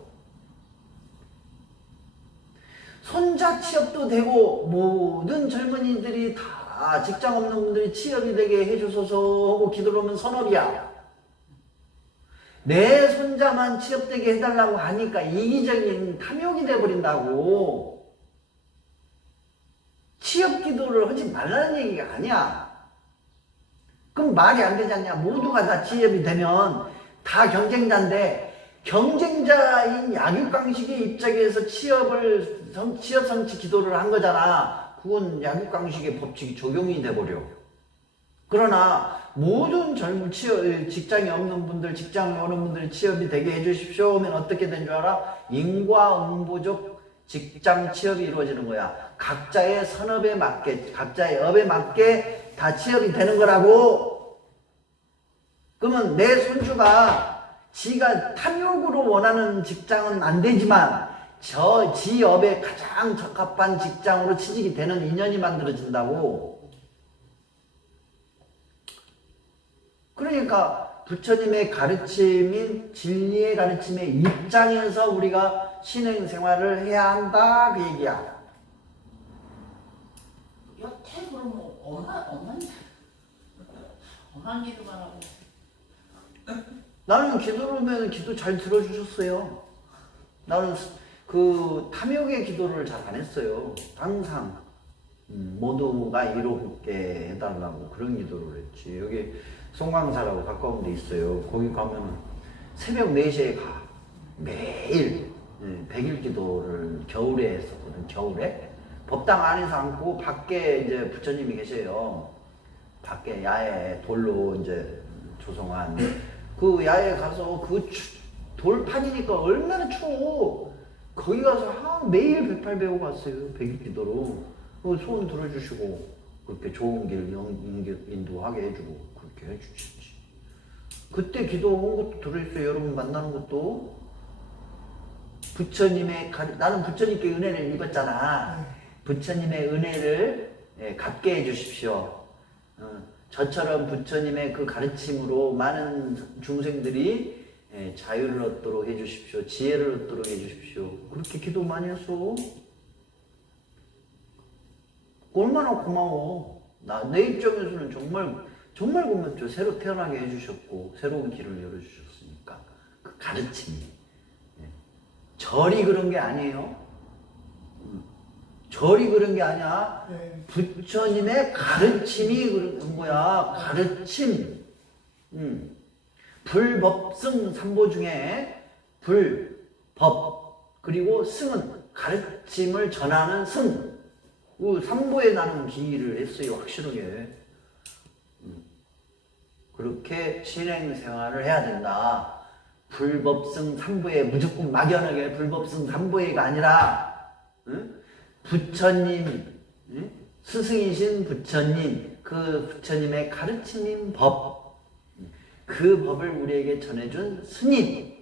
손자 취업도 되고 모든 젊은이들이 다 직장 없는 분들이 취업이 되게 해주소서 하고 기도를 하면 선업이야. 내 손자만 취업되게 해달라고 하니까 이기적인 탐욕이 돼버린다고. 취업 기도를 하지 말라는 얘기가 아니야. 그럼 말이 안 되지 않냐. 모두가 다 취업이 되면 다 경쟁자인데, 경쟁자인 약육강식의 입장에서 취업 성취 기도를 한 거잖아. 그건 약육강식의 법칙이 적용이 돼버려. 그러나 모든 젊은 직장이 없는 분들, 직장에 오는 분들이 취업이 되게 해주십시오 하면 어떻게 된 줄 알아? 인과응보적 직장 취업이 이루어지는 거야. 각자의 선업에 맞게, 각자의 업에 맞게 다 취업이 되는 거라고. 그러면 내 손주가 지가 탐욕으로 원하는 직장은 안 되지만 지 업에 가장 적합한 직장으로 취직이 되는 인연이 만들어진다고. 그러니까 부처님의 가르침인 진리의 가르침의 입장에서 우리가 신행생활을 해야 한다 그 얘기야. 여태 그러면 엄한 기도만 하고. 나는 기도를 기도 잘 들어주셨어요. 나는 그 탐욕의 기도를 잘 안 했어요. 항상 모두가 이롭게 해달라고 그런 기도를 했지. 여기 송광사라고 가까운 데 있어요. 거기 가면 새벽 4시에 가. 매일 100일 기도를 겨울에 했었거든. 겨울에 법당 안에서 앉고 밖에 이제 부처님이 계세요. 밖에 야외 돌로 이제 조성한 그 야외에 가서 그 돌판이니까 얼마나 추워. 거기 가서 매일 108 배우고 왔어요. 100일 기도로. 소원 들어주시고 그렇게 좋은 길 인도하게 해주고 그렇게 해주시지. 그때 기도한 것도 들어있어요. 여러분 만나는 것도. 부처님의 나는 부처님께 은혜를 입었잖아. 부처님의 은혜를 갚게 해주십시오. 저처럼 부처님의 그 가르침으로 많은 중생들이 자유를 얻도록 해주십시오. 지혜를 얻도록 해주십시오. 그렇게 기도 많이 했어. 얼마나 고마워. 내 입장에서는 정말 고맙죠. 새로 태어나게 해주셨고 새로운 길을 열어주셨으니까. 그 가르침이. 절이 그런 게 아니에요. 절이 그런 게 아니야. 부처님의 가르침이 그런 거야. 가르침. 불법승 삼보 중에 불, 법, 그리고 승은 가르침을 전하는 승. 그 삼보에 나는 기일을 했어요. 확실하게. 그렇게 신행생활을 해야 된다. 불법승 삼보에 무조건 막연하게 불법승 삼보에가 아니라 부처님, 스승이신 부처님, 그 부처님의 가르침인 법, 그 법을 우리에게 전해준 스님,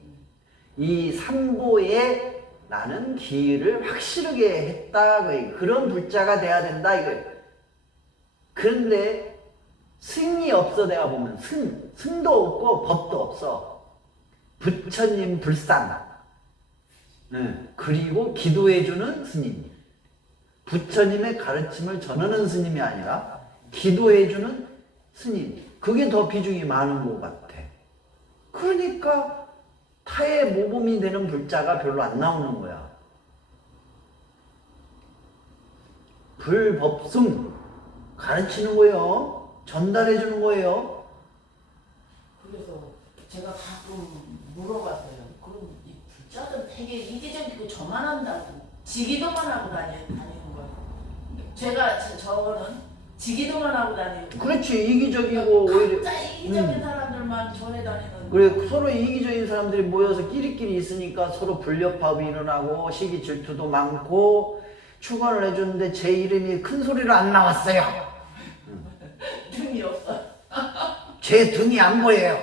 이 삼보에 나는 기일을 확실하게 했다. 그런 불자가 돼야 된다. 이거. 그런데 승이 없어. 내가 보면 승도 없고 법도 없어. 부처님 불상, 그리고 기도해주는 스님. 부처님의 가르침을 전하는 스님이 아니라 기도해주는 스님. 그게 더 비중이 많은 것 같아. 그러니까 타의 모범이 되는 불자가 별로 안 나오는 거야. 불법승 가르치는 거예요. 전달해주는 거예요. 그래서 제가 가끔 물어봤어요. 그럼 이 불자들 되게 이기적이고 저만 한다고 지기도만 하고 다니는 거예요. 저거는 지기도만 하고 다니고. 그렇지. 이기적이고 오히려 각자 이기적인 사람들만 절에 다니는. 그래, 서로 이기적인 사람들이 모여서 끼리끼리 있으니까 서로 불협화음이 일어나고 시기 질투도 많고 축원을 해주는데 제 이름이 큰 소리로 안 나왔어요. 등이 없어. 제 등이 안 보여요.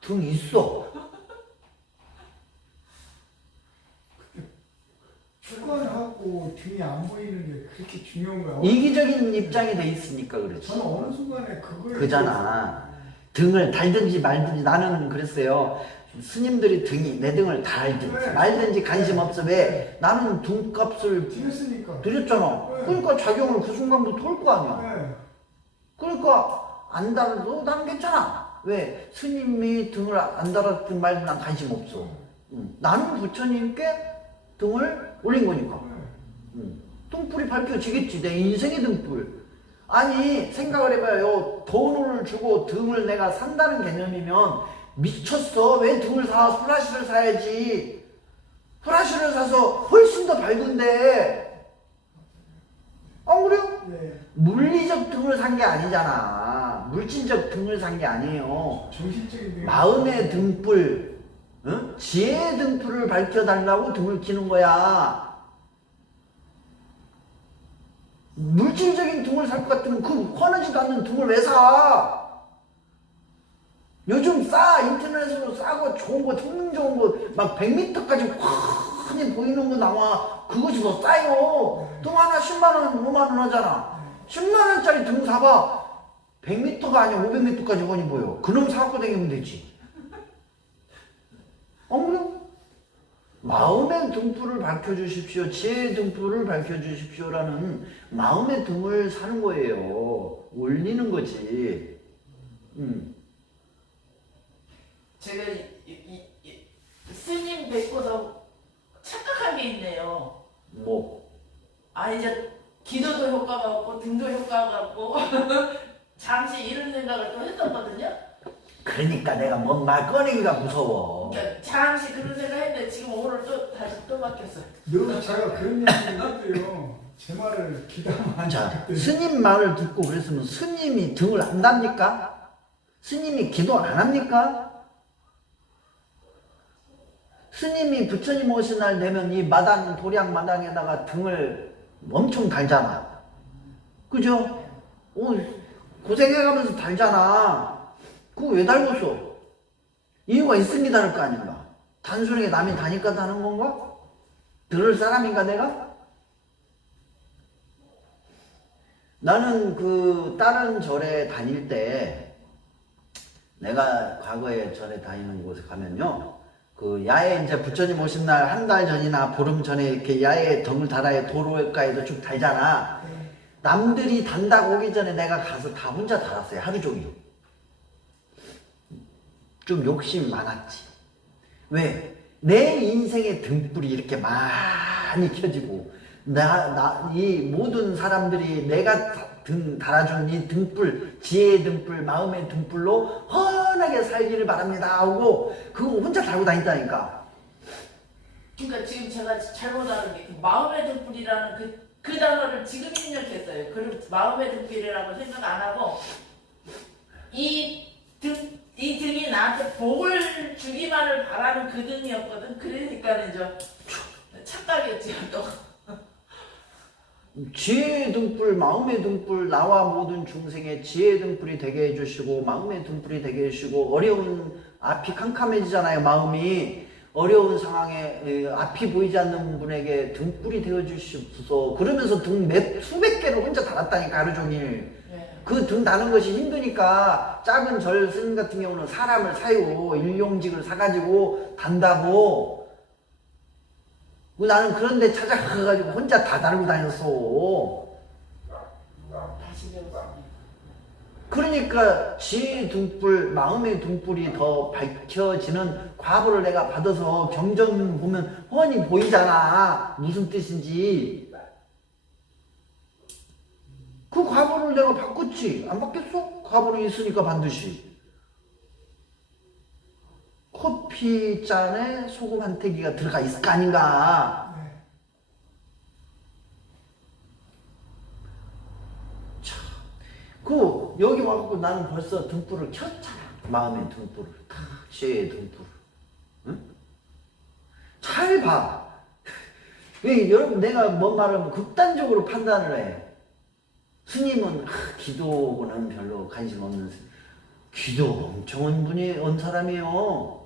등 있어. 축원하고 등이 안 보이는 게 그렇게 중요한 거야. 이기적인 입장이 돼 있으니까 그렇지. 저는 어느 순간에 그잖아. 등을 달든지 말든지. 나는 그랬어요. 스님들이 내 등을 달든지 말든지 관심 없어. 왜? 나는 등값을 드렸잖아. 그러니까 작용을 그 순간부터 할 거 아니야. 그러니까 안 달아도 나는 괜찮아. 왜? 스님이 등을 안 달았든 말든 난 관심 없어. 나는 부처님께 등을 올린 거니까. 등불이 밝혀지겠지. 내 인생의 등불. 아니 생각을 해봐요. 돈을 주고 등을 내가 산다는 개념이면 미쳤어. 왜 등을 사? 후라시를 사야지. 후라시를 사서 훨씬 더 밝은데. 안 그래요? 네. 물리적 등을 산 게 아니잖아. 물질적 등을 산 게 아니에요. 정신적인 등. 마음의 등불, 응? 지혜의 등불을 밝혀달라고 등을 켜는 거야. 물질적인 등을 살 것 같으면 그 환하지도 않는 등을 왜 사? 요즘 싸. 인터넷으로 싸고 좋은 거, 성능 좋은 거, 막 100m까지 환히 보이는 거 나와. 그것이 더 싸요. 등 하나 10만원, 5만원 하잖아. 10만원짜리 등 사봐. 100m가 아니야 500m까지 훤히 보여. 그놈 사갖고 다니면 되지. 안 그래? 마음의 등불을 밝혀주십시오. 지혜의 등불을 밝혀주십시오라는 마음의 등을 사는 거예요. 올리는 거지. 제가 스님 뵙고서 착각한 게 있네요. 뭐? 아 이제 기도도 효과가 없고 등도 효과가 없고 잠시 이런 생각을 또 했었거든요. 그러니까 내가 뭔 말 꺼내기가 무서워. 그러니까 잠시 그런 생각했는데 지금 오늘 또 다시 또 바뀌었어요. 늘 제가 그런 얘기를 해도요. 제 말을 기다면 안 자, 스님 말을 듣고 그랬으면 스님이 등을 안 답니까? 스님이 기도 안 합니까? 스님이 부처님 오신 날 되면 이 마당, 도량 마당에다가 등을 엄청 달잖아. 그죠? 고생해가면서 달잖아. 그거 왜 달궜어? 이유가 있으니 다를 거 아닌가? 단순하게 남이 다니까 다는 건가? 들을 사람인가 내가? 나는 그 다른 절에 다닐 때 내가 과거에 절에 다니는 곳에 가면요. 그 야외 이제 부처님 오신 날 한 달 전이나 보름 전에 이렇게 야외 등을 달아야 도로가에도 쭉 달잖아. 남들이 단다고 오기 전에 내가 가서 다 혼자 달았어요. 하루 종일. 좀 욕심 많았지. 왜? 내 인생의 등불이 이렇게 많이 켜지고 이 모든 사람들이 내가 달아준 이 등불, 지혜의 등불, 마음의 등불로 환하게 살기를 바랍니다 하고 그거 혼자 달고 다닌다니까. 그러니까 지금 제가 잘못 아는 게 그 마음의 등불이라는 그 단어를 지금 입력했어요. 그럼 마음의 등불이라고 생각 안 하고 이 등이 나한테 복을 주기만을 바라는 그 등이었거든. 그러니까 이제 착각이었지 또. 지혜의 등불, 마음의 등불, 나와 모든 중생의 지혜의 등불이 되게 해주시고 마음의 등불이 되게 해주시고 어려운 앞이 캄캄해지잖아요. 마음이 어려운 상황에 앞이 보이지 않는 분에게 등불이 되어주시옵소서. 그러면서 등 수백 개를 혼자 달았다니까 하루 종일. 그 등 다는 것이 힘드니까 작은 절 스님 같은 경우는 사람을 사요. 일용직을 사가지고 단다고. 나는 그런 데 찾아가가지고 혼자 다 달고 다녔어. 다시 배웠어요. 그러니까 지혜의 등불, 마음의 등불이 더 밝혀지는 과보를 내가 받아서 경전 보면 훤히 보이잖아. 무슨 뜻인지. 그 과보를 내가 바꿨지. 안 바뀌었어? 과보는 있으니까 반드시. 커피 잔에 소금 한 테기가 들어가 있을 거 아닌가. 참. 여기 와갖고 나는 벌써 등불을 켰잖아. 마음의 등불을. 지혜의 등불을. 응? 잘 봐. 여러분 내가 뭔 말하면 극단적으로 판단을 해. 스님은 기도는 별로 관심 없는 기도 엄청 온 사람이에요.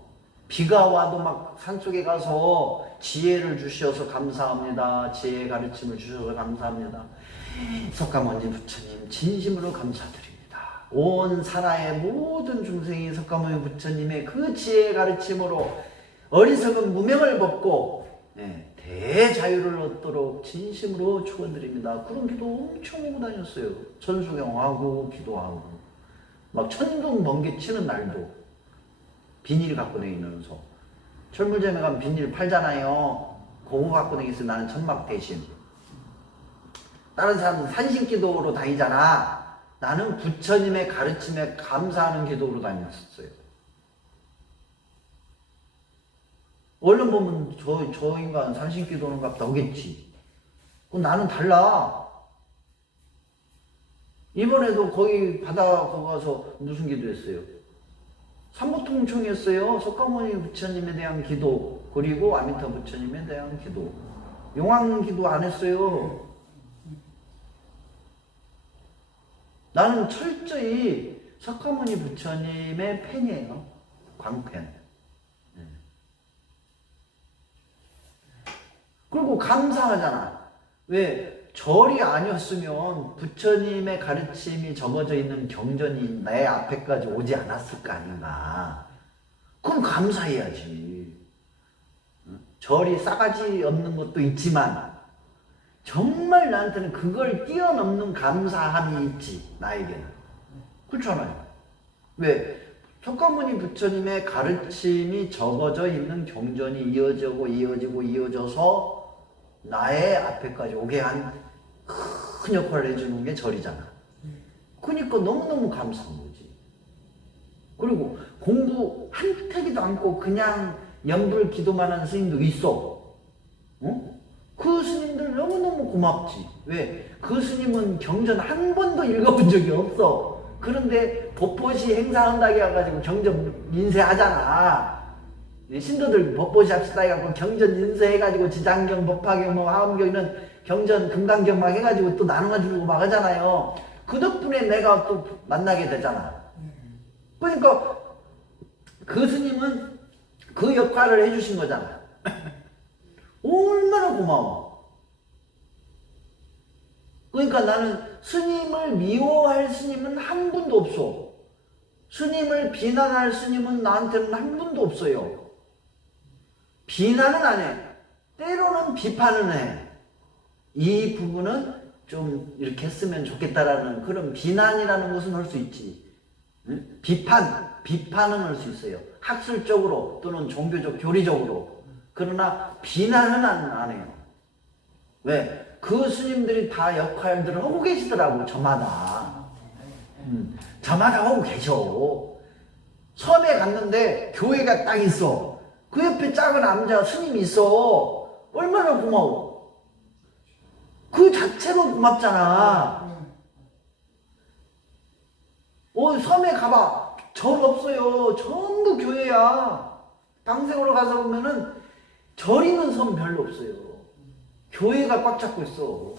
비가 와도 막 산속에 가서 지혜를 주셔서 감사합니다. 지혜의 가르침을 주셔서 감사합니다. 석가모니 부처님 진심으로 감사드립니다. 온 산하의 모든 중생이 석가모니 부처님의 그 지혜의 가르침으로 어리석은 무명을 벗고 대자유를 얻도록 진심으로 축원드립니다. 그런 기도 엄청 하고 다녔어요. 전수경하고 기도하고. 막 천둥 번개 치는 날도 비닐 갖고 다니면서 철물점에 가면 비닐 팔잖아요. 그거 갖고 다니면서 나는 천막 대신. 다른 사람은 산신기도로 다니잖아. 나는 부처님의 가르침에 감사하는 기도로 다녔었어요. 얼른 보면 저 인간 산신기도는 갑다 오겠지. 나는 달라. 이번에도 거기 바다 거기 가서 무슨 기도했어요? 삼보통총했어요. 석가모니 부처님에 대한 기도, 그리고 아미타 부처님에 대한 기도. 용왕 기도 안 했어요. 나는 철저히 석가모니 부처님의 팬이에요. 광팬. 그리고 감사하잖아. 왜? 절이 아니었으면 부처님의 가르침이 적어져 있는 경전이 내 앞에까지 오지 않았을 거 아닌가. 그럼 감사해야지. 절이 싸가지 없는 것도 있지만 정말 나한테는 그걸 뛰어넘는 감사함이 있지, 나에게는. 그렇잖아요. 왜? 석가모니 부처님의 가르침이 적어져 있는 경전이 이어져서 나의 앞에까지 오게 한 큰 역할을 해주는 게 절이잖아. 그러니까 너무너무 감사한 거지. 그리고 공부 한태기도 않고 그냥 연불 기도만 하는 스님도 있어. 어? 그 스님들 너무너무 고맙지. 왜? 그 스님은 경전 한 번도 읽어본 적이 없어. 그런데 법보시 행사한다고 해가지고 경전 인쇄하잖아. 신도들 법보시 합시다 해가지고 경전 인쇄해가지고 지장경, 법화경, 뭐 화엄경은 경전, 금강경 막 해가지고 또 나눠주고 막 하잖아요. 그 덕분에 내가 또 만나게 되잖아. 그러니까 그 스님은 그 역할을 해주신 거잖아. 얼마나 고마워. 그러니까 나는 스님을 미워할 스님은 한 분도 없어. 스님을 비난할 스님은 나한테는 한 분도 없어요. 비난은 안 해. 때로는 비판은 해. 이 부분은 좀 이렇게 했으면 좋겠다라는 그런 비난이라는 것은 할 수 있지. 응? 비판은 할 수 있어요. 학술적으로 또는 종교적, 교리적으로. 그러나 비난은 안 해요. 왜? 그 스님들이 다 역할들을 하고 계시더라고, 저마다. 저마다 하고 계셔. 섬에 갔는데 교회가 딱 있어. 그 옆에 작은 남자 스님이 있어. 얼마나 고마워. 그 자체로 고맙잖아. 섬에 가봐. 절 없어요. 전부 교회야. 방생으로 가서 보면은 절 있는 섬 별로 없어요. 교회가 꽉 잡고 있어.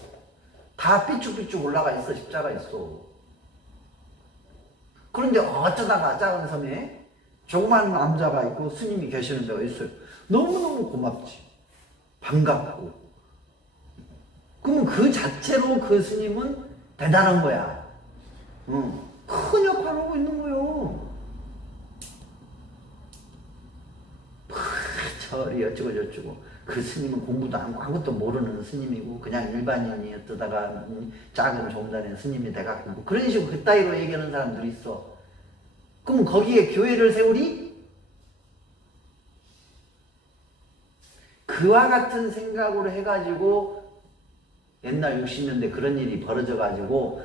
다 삐쭉삐쭉 올라가 있어. 십자가 있어. 그런데 어쩌다가 작은 섬에 조그만 남자가 있고 스님이 계시는 데가 있어요. 너무너무 고맙지. 반갑고. 그러면 그 자체로 그 스님은 대단한 거야. 큰 역할을 하고 있는 거요. 절이 어쩌고 저쩌고. 그 스님은 공부도 안 하고 아무것도 모르는 스님이고 그냥 일반인이었다가 작은 종단의 스님이 돼갖고 그런 식으로 그따위로 얘기하는 사람들이 있어. 그럼 거기에 교회를 세우리? 그와 같은 생각으로 해가지고 옛날 60년대 그런 일이 벌어져가지고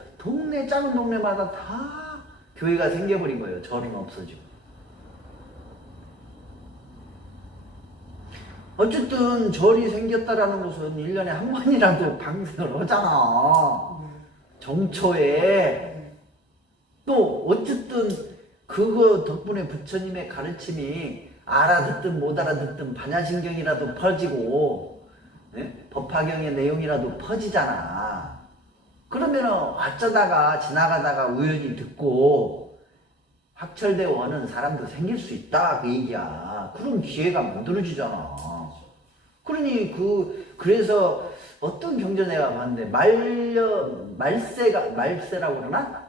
작은 동네마다 다 교회가 생겨버린 거예요. 절은 없어지고. 어쨌든 절이 생겼다라는 것은 1년에 한 번이라도 방생을 하잖아. 정초에. 또 어쨌든 그거 덕분에 부처님의 가르침이 알아듣든 못 알아듣든 반야신경이라도 퍼지고 법화경의 내용이라도 퍼지잖아. 그러면은 어쩌다가 지나가다가 우연히 듣고 확철대원은 사람도 생길 수 있다 그 얘기야. 그런 기회가 만들어지잖아. 그러니 그래서 어떤 경전 내가 봤는데 말세라고 그러나?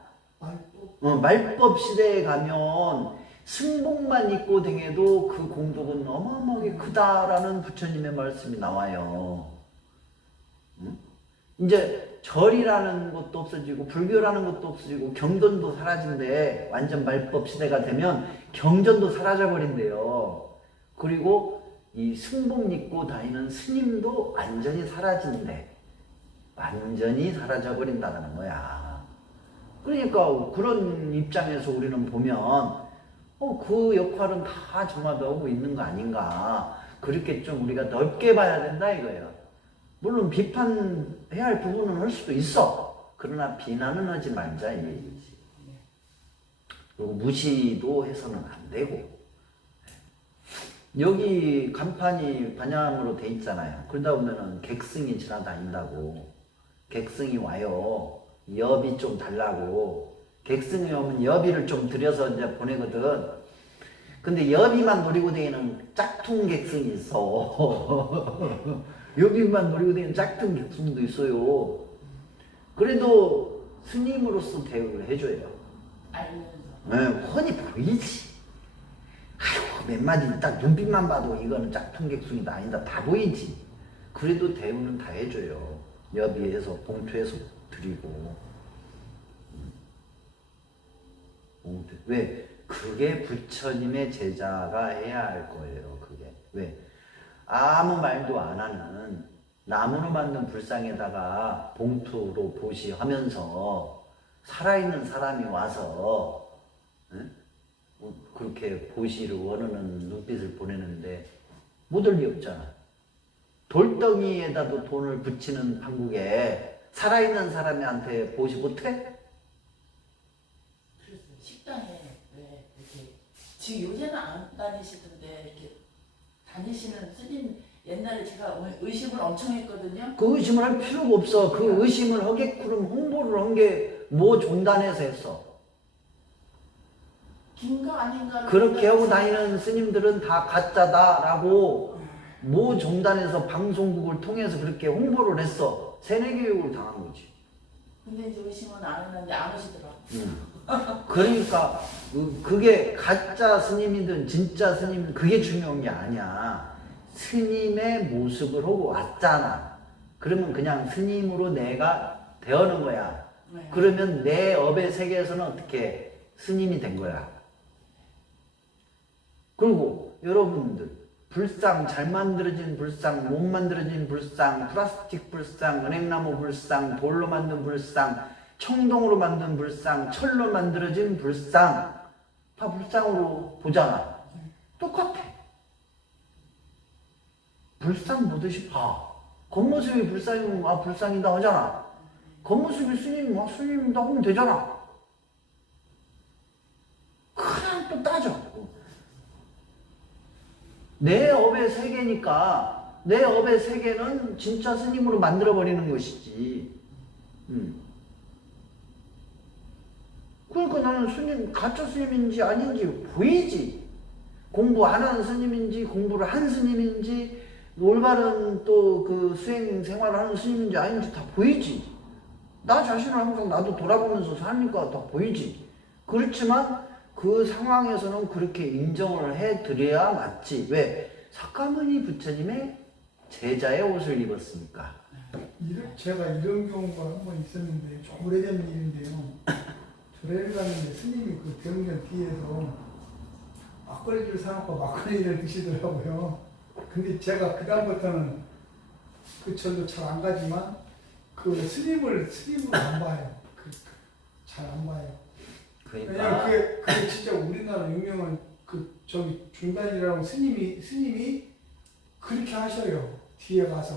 말법 시대에 가면 승복만 입고 댕해도 그 공덕은 어마어마하게 크다라는 부처님의 말씀이 나와요. 이제 절이라는 것도 없어지고 불교라는 것도 없어지고 경전도 사라진대. 완전 말법 시대가 되면 경전도 사라져 버린대요. 그리고 이 승복 입고 다니는 스님도 완전히 사라진대. 완전히 사라져 버린다는 거야. 그러니까 그런 입장에서 우리는 보면 그 역할은 다 정화하고 있는 거 아닌가. 그렇게 좀 우리가 넓게 봐야 된다 이거예요. 물론 비판해야 할 부분은 할 수도 있어. 그러나 비난은 하지 말자 이 얘기지. 그리고 무시도 해서는 안 되고. 여기 간판이 반야음으로 돼 있잖아요. 그러다 보면은 객승이 지나다닌다고. 객승이 와요. 여비 좀 달라고. 객승이 오면 여비를 좀 들여서 이제 보내거든. 근데 여비만 노리고 다니는 짝퉁 객승이 있어. 여비만 노리고 다니는 짝퉁 객승도 있어요. 그래도 스님으로서 대우를 해줘요. 알면서. 네, 훤히 보이지. 아이고, 몇 마디 딱 눈빛만 봐도 이거는 짝퉁 객승이다 아니다 다 보이지. 그래도 대우는 다 해줘요. 여비해서 봉투해서 드리고. 왜? 그게 부처님의 제자가 해야 할 거예요. 그게 왜? 아무 말도 안 하는 나무로 만든 불상에다가 봉투로 보시하면서 살아있는 사람이 와서 그렇게 보시를 원하는 눈빛을 보내는데 못할 리 없잖아. 돌덩이에다도 돈을 붙이는 판국에 살아있는 사람한테 보시 못해? 그랬어요. 식당에 왜 이렇게 지금 요새는 안 다니시던데 이렇게 다니시는 스님 옛날에 제가 의심을 엄청 했거든요. 그 의심을 할 필요가 없어. 그 의심을 하게끔 홍보를 한 게 뭐 종단에서 했어. 긴가 아닌가 그렇게 하고 다니는 스님들은 다 가짜다라고 모 종단에서 방송국을 통해서 그렇게 홍보를 했어. 세뇌교육을 당한 거지. 근데 이제 의심은 안 했는데 안 오시더라. 그러니까 그게 가짜 스님이든 진짜 스님이든 그게 중요한 게 아니야. 스님의 모습을 하고 왔잖아. 그러면 그냥 스님으로 내가 되어는 거야. 네. 그러면 내 업의 세계에서는 어떻게 스님이 된 거야. 그리고 여러분들 불상, 잘 만들어진 불상, 못 만들어진 불상, 플라스틱 불상, 은행나무 불상, 돌로 만든 불상, 청동으로 만든 불상, 철로 만들어진 불상, 다 불상으로 보잖아. 똑같아. 불상 보듯이 봐. 겉모습이 불상이면 불상이다 하잖아. 겉모습이 스님이면 스님이다 하면 되잖아. 그냥 또 따져. 내 업의 세계니까 내 업의 세계는 진짜 스님으로 만들어버리는 것이지. 그러니까 나는 스님, 가짜 스님인지 아닌지 보이지. 공부 안 하는 스님인지 공부를 한 스님인지 올바른 또 그 수행 생활을 하는 스님인지 아닌지 다 보이지. 나 자신을 항상 나도 돌아보면서 사니까 다 보이지. 그렇지만 그 상황에서는 그렇게 인정을 해드려야 맞지. 왜? 석가모니 부처님의 제자의 옷을 입었으니까. 제가 이런 경우가 한 번 있었는데 좀 오래된 일인데요. 절에를 갔는데 스님이 그 대웅전 뒤에서 막걸리를 사놓고 막걸리를 드시더라고요. 근데 제가 그다음부터는 그 절도 잘 안 가지만 그 스님으로 안 봐요. 잘 안 봐요. 그러니까 왜냐면 그게 진짜 우리나라 유명한 그 저기 중단이라고 스님이 그렇게 하셔요. 뒤에 가서.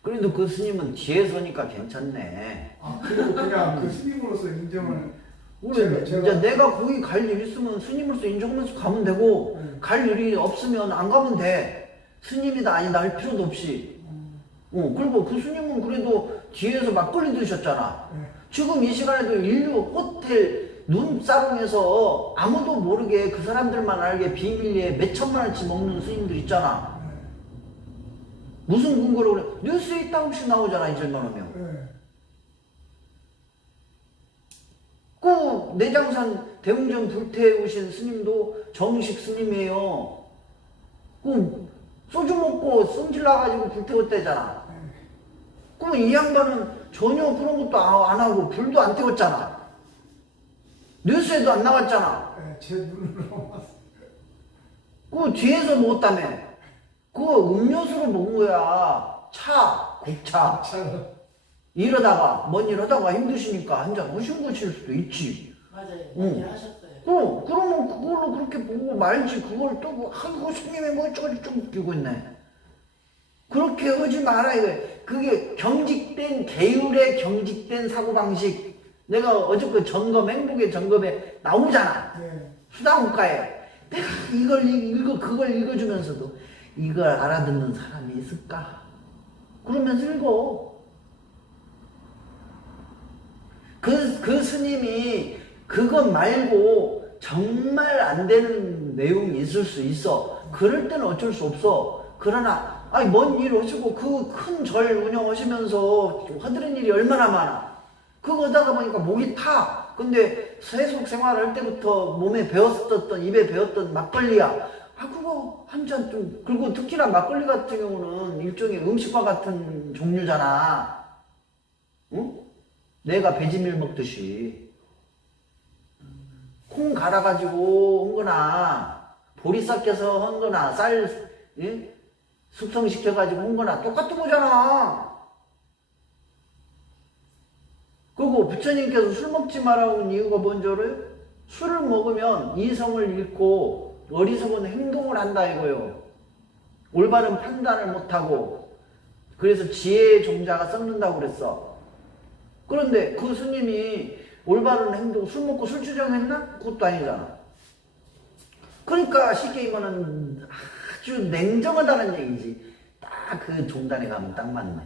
그래도 그 스님은 뒤에 서니까 괜찮네. 그리고 그냥 그 스님으로서 인정을 그래, 이제 내가 거기 갈 일 있으면 스님으로서 인정하면서 가면 되고 갈 일이 없으면 안 가면 돼. 스님이다 아니다 할 필요도 없이. 그리고 그 스님은 그래도 뒤에서 막걸리 드셨잖아. 지금 이 시간에도 인류 호텔 눈사롱에서 아무도 모르게 그 사람들만 알게 비밀리에 몇 천만 원치 먹는 스님들 있잖아. 무슨 근거로 그래? 뉴스에 있다 혹시 나오잖아, 이절만 하면. 그 내장산 대웅전 불태우신 스님도 정식 스님이에요. 그 소주 먹고 성질 나가지고 불태웠대잖아. 그럼 이 양반은 전혀 그런 것도 안 하고 불도 안 떼웠잖아. 뉴스에도 안 나왔잖아. 네, 제 눈으로 봤어요. 그 뒤에서 먹었다며. 그거 음료수로 먹은 거야. 차, 국차. 참, 이러다가, 이러다가 힘드시니까 한잔 하신 거칠 수도 있지. 맞아요. 응. 맞아요. 하셨어요. 그러면 그걸로 그렇게 보고 말지. 그걸 또, 아이고, 스님이 뭐 어쩌고 좀 웃기고 있네. 그렇게 하지 마라, 이거. 그게 경직된, 계율의 경직된 사고방식. 내가 어저께 점검, 행복의 점검에 나오잖아. 네. 수다국가에. 내가 그걸 읽어주면서도 이걸 알아듣는 사람이 있을까? 그러면서 읽어. 그 스님이 그것 말고 정말 안 되는 내용이 있을 수 있어. 그럴 때는 어쩔 수 없어. 그러나, 먼 일 하시고 그 큰 절 운영하시면서 하드는 일이 얼마나 많아. 그거 하다가 보니까 목이 타. 근데 세속 생활할 때부터 몸에 배웠었던, 입에 배웠던 막걸리야. 그거 한 잔 좀, 그리고 특히나 막걸리 같은 경우는 일종의 음식과 같은 종류잖아. 응? 내가 배지밀 먹듯이. 콩 갈아가지고 한 거나, 보리 삭혀서 한 거나, 쌀, 예? 숙성시켜가지고 한 거나 똑같은 거잖아. 그리고 부처님께서 술 먹지 말라는 이유가 뭔지 알아요? 술을 먹으면 이성을 잃고 어리석은 행동을 한다 이거요. 올바른 판단을 못하고 그래서 지혜의 종자가 썩는다고 그랬어. 그런데 그 스님이 올바른 행동, 술 먹고 술주정했나? 그것도 아니잖아. 그러니까 쉽게 이거는 아주 냉정하다는 얘기지. 딱 그 종단에 가면 딱 맞네.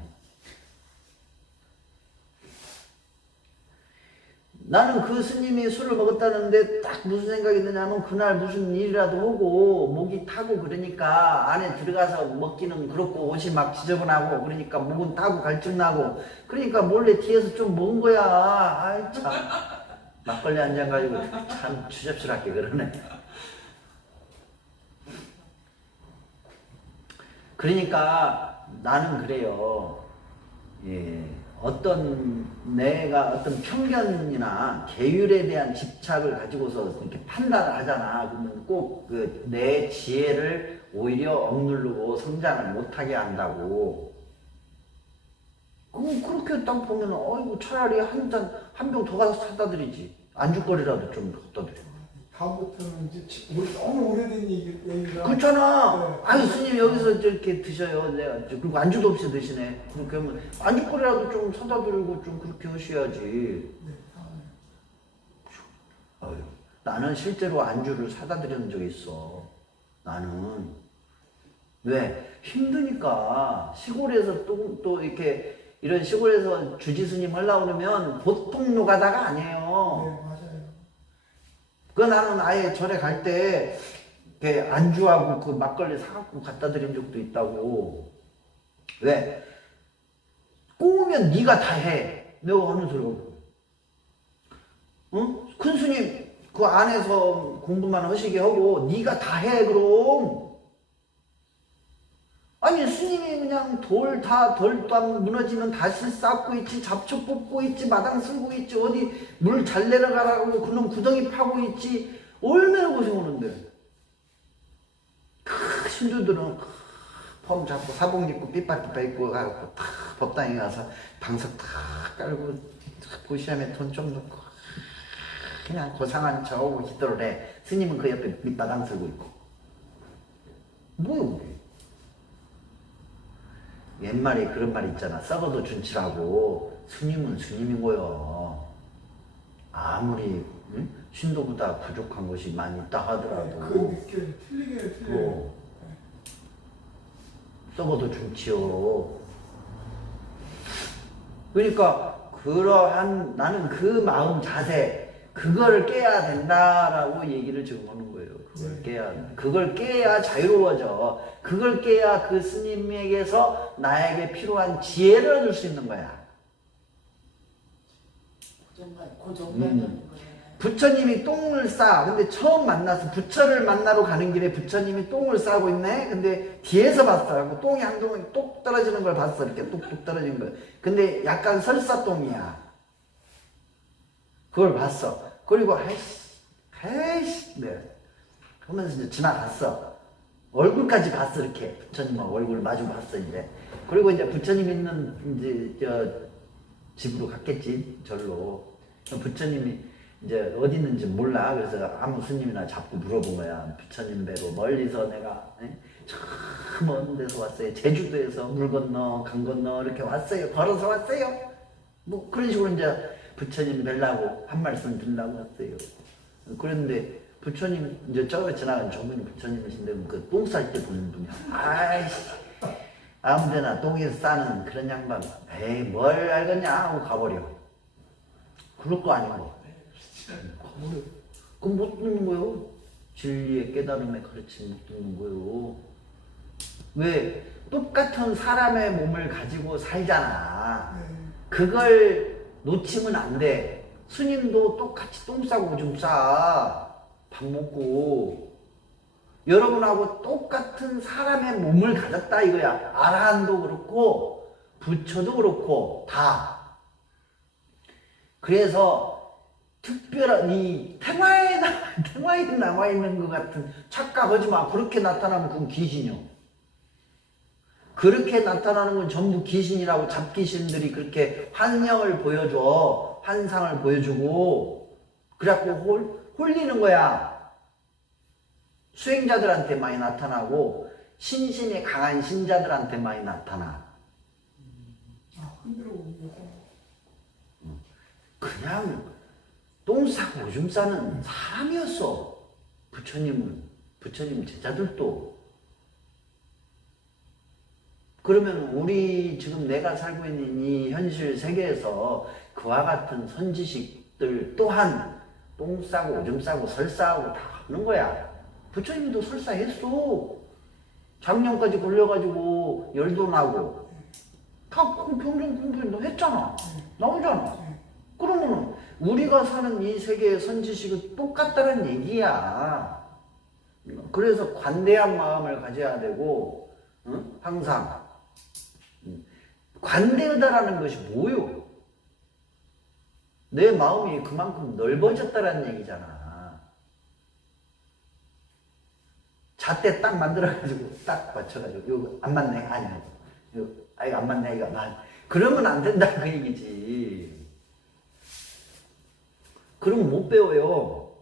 나는 그 스님이 술을 먹었다는데 딱 무슨 생각이 드냐면 그날 무슨 일이라도 하고 목이 타고 그러니까 안에 들어가서 먹기는 그렇고 옷이 막 지저분하고 그러니까 목은 타고 갈증나고 그러니까 몰래 뒤에서 좀 먹은 거야. 아이 참 막걸리 한 잔 가지고 참 추잡스럽게 그러네. 그러니까 나는 그래요. 예. 내가 어떤 편견이나 계율에 대한 집착을 가지고서 이렇게 판단을 하잖아. 그러면 꼭 내 지혜를 오히려 억누르고 성장을 못하게 한다고. 그렇게 딱 보면, 어이구, 차라리 한 병 더 가서 사다 드리지. 안주거리라도 좀 갖다 드려. 다음부터는 이제 너무 오래된 얘기가. 그렇잖아. 네. 스님 여기서 이렇게 드셔요. 그리고 안주도 없이 드시네. 그렇게 하면 안주거리라도 좀 사다 드리고 좀 그렇게 하셔야지. 네, 다음에. 나는 실제로 안주를 사다 드리는 적이 있어. 나는. 왜? 힘드니까. 시골에서 또 이렇게 이런 시골에서 주지스님 하려고 그러면 보통 노가다가 아니에요. 네, 맞아요. 나는 아예 절에 갈 때 안주하고 그 막걸리 사갖고 갖다 드린 적도 있다고. 왜? 꼬우면 네가 다 해. 내가 하는 소리고. 응? 큰 스님 그 안에서 공부만 하시게 하고 네가 다 해 그럼. 아니 스님이 그냥 덜 무너지면 다시 쌓고 있지, 잡초 뽑고 있지, 마당 쓸고 있지, 어디 물 잘 내려가라고 그놈 구덩이 파고 있지. 얼마나 고생하는데. 신도들은 폼 잡고 사복 입고 삐빠삐빠 입고 가고 탁 법당에 가서 방석 탁 깔고 보시함에 돈 좀 넣고 그냥 고상한 척하고 기도를 해. 스님은 그 옆에 밑바닥 쓰고 있고. 뭐야 그게. 옛말에 그런 말 있잖아. 썩어도 준치라고. 스님은 스님이고요. 아무리 응? 신도보다 부족한 것이 많이 있다 하더라도 그 느낌 틀리게 틀려요. 썩어도 준치요. 그러니까 그러한 나는 그 마음 자세 그걸 깨야 된다라고 얘기를 지금 하는 거예요. 그걸 깨야 자유로워져. 그걸 깨야 그 스님에게서 나에게 필요한 지혜를 얻을 수 있는 거야. 고정관념인 거잖아요. 부처님이 똥을 싸. 근데 처음 만나서 부처를 만나러 가는 길에 부처님이 똥을 싸고 있네. 근데 뒤에서 봤어. 똥이 한동안 똑 떨어지는 걸 봤어. 이렇게 뚝뚝 떨어지는 걸. 근데 약간 설사똥이야. 그걸 봤어. 그리고 아이씨, 네. 하면서 이제 지나갔어. 얼굴까지 봤어. 이렇게 부처님하고 얼굴 마주 봤어 이제. 그리고 이제 부처님 있는 이제 저 집으로 갔겠지. 절로. 부처님이 이제 어디 있는지 몰라. 그래서 아무 스님이나 잡고 물어본 거야. 부처님 배로 멀리서 내가 저 먼 데서 왔어요. 제주도에서 물 건너 강 건너 이렇게 왔어요. 걸어서 왔어요. 뭐 그런 식으로 이제 부처님 뵈려고 한 말씀 드리려고 왔어요. 그런데 부처님 이제 저기 지나간 저분이 부처님이신데 그 똥 쌀 때 보는 분이야. 아이씨 아무데나 똥에서 싸는 그런 양반. 에이 뭘 알겠냐 하고 가버려. 그럴 거 아니고. 가버려. 그럼 못 듣는 거요. 진리의 깨달음의 가르침 못 듣는 거요. 왜? 똑같은 사람의 몸을 가지고 살잖아. 그걸 놓치면 안 돼. 스님도 똑같이 똥 싸고 오줌 싸. 밥 먹고. 여러분하고 똑같은 사람의 몸을 가졌다 이거야. 아라한도 그렇고 부처도 그렇고 다. 그래서 특별한 이 태화에 남아있는 것 같은 착각하지 마. 그렇게 나타나면 그건 귀신이요. 그렇게 나타나는 건 전부 귀신이라고 잡귀신들이 그렇게 환영을 보여줘. 환상을 보여주고 그래갖고 홀리는 거야. 수행자들한테 많이 나타나고 신심이 강한 신자들한테 많이 나타나. 흔들어 그냥 똥 싸고 오줌 싸는 사람이었어. 부처님 제자들도. 그러면 우리 지금 내가 살고 있는 이 현실 세계에서 그와 같은 선지식들 또한 똥 싸고 오줌 싸고 설사하고 다 하는 거야. 부처님도 설사했어. 작년까지 걸려가지고 열도 나고 다 병정 공부도 했잖아. 나오잖아. 그러면 우리가 사는 이 세계의 선지식은 똑같다는 얘기야. 그래서 관대한 마음을 가져야 되고 항상 관대하다라는 것이 뭐요? 내 마음이 그만큼 넓어졌다라는 얘기잖아. 잣대 딱 만들어가지고 딱 맞춰가지고 이거 안 맞네? 아니야. 이거 안 맞네? 이거 맞. 그러면 안 된다 그 얘기지. 그러면 못 배워요.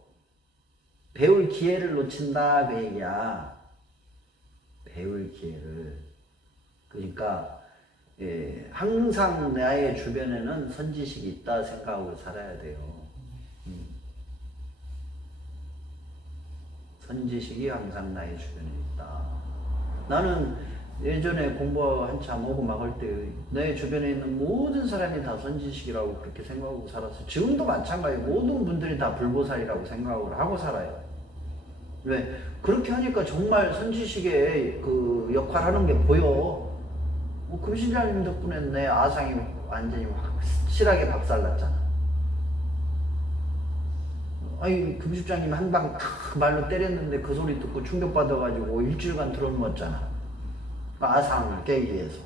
배울 기회를 놓친다 그 얘기야. 배울 기회를. 그러니까 항상 나의 주변에는 선지식이 있다 생각하고 살아야 돼요. 선지식이 항상 나의 주변에 있다. 나는 예전에 공부 한참 하고 막 할 때 내 주변에 있는 모든 사람이 다 선지식이라고 그렇게 생각하고 살았어요. 지금도 마찬가지예요. 모든 분들이 다 불보살이라고 생각을 하고 살아요. 왜? 그렇게 하니까 정말 선지식의 그 역할하는 게 보여. 금신자님 덕분에 내 아상이 완전히 확실하게 박살났잖아. 아니 금실장님 한 방 탁 말로 때렸는데 그 소리 듣고 충격받아가지고 일주일간 들어누웠잖아. 아상을 깨기 위해서.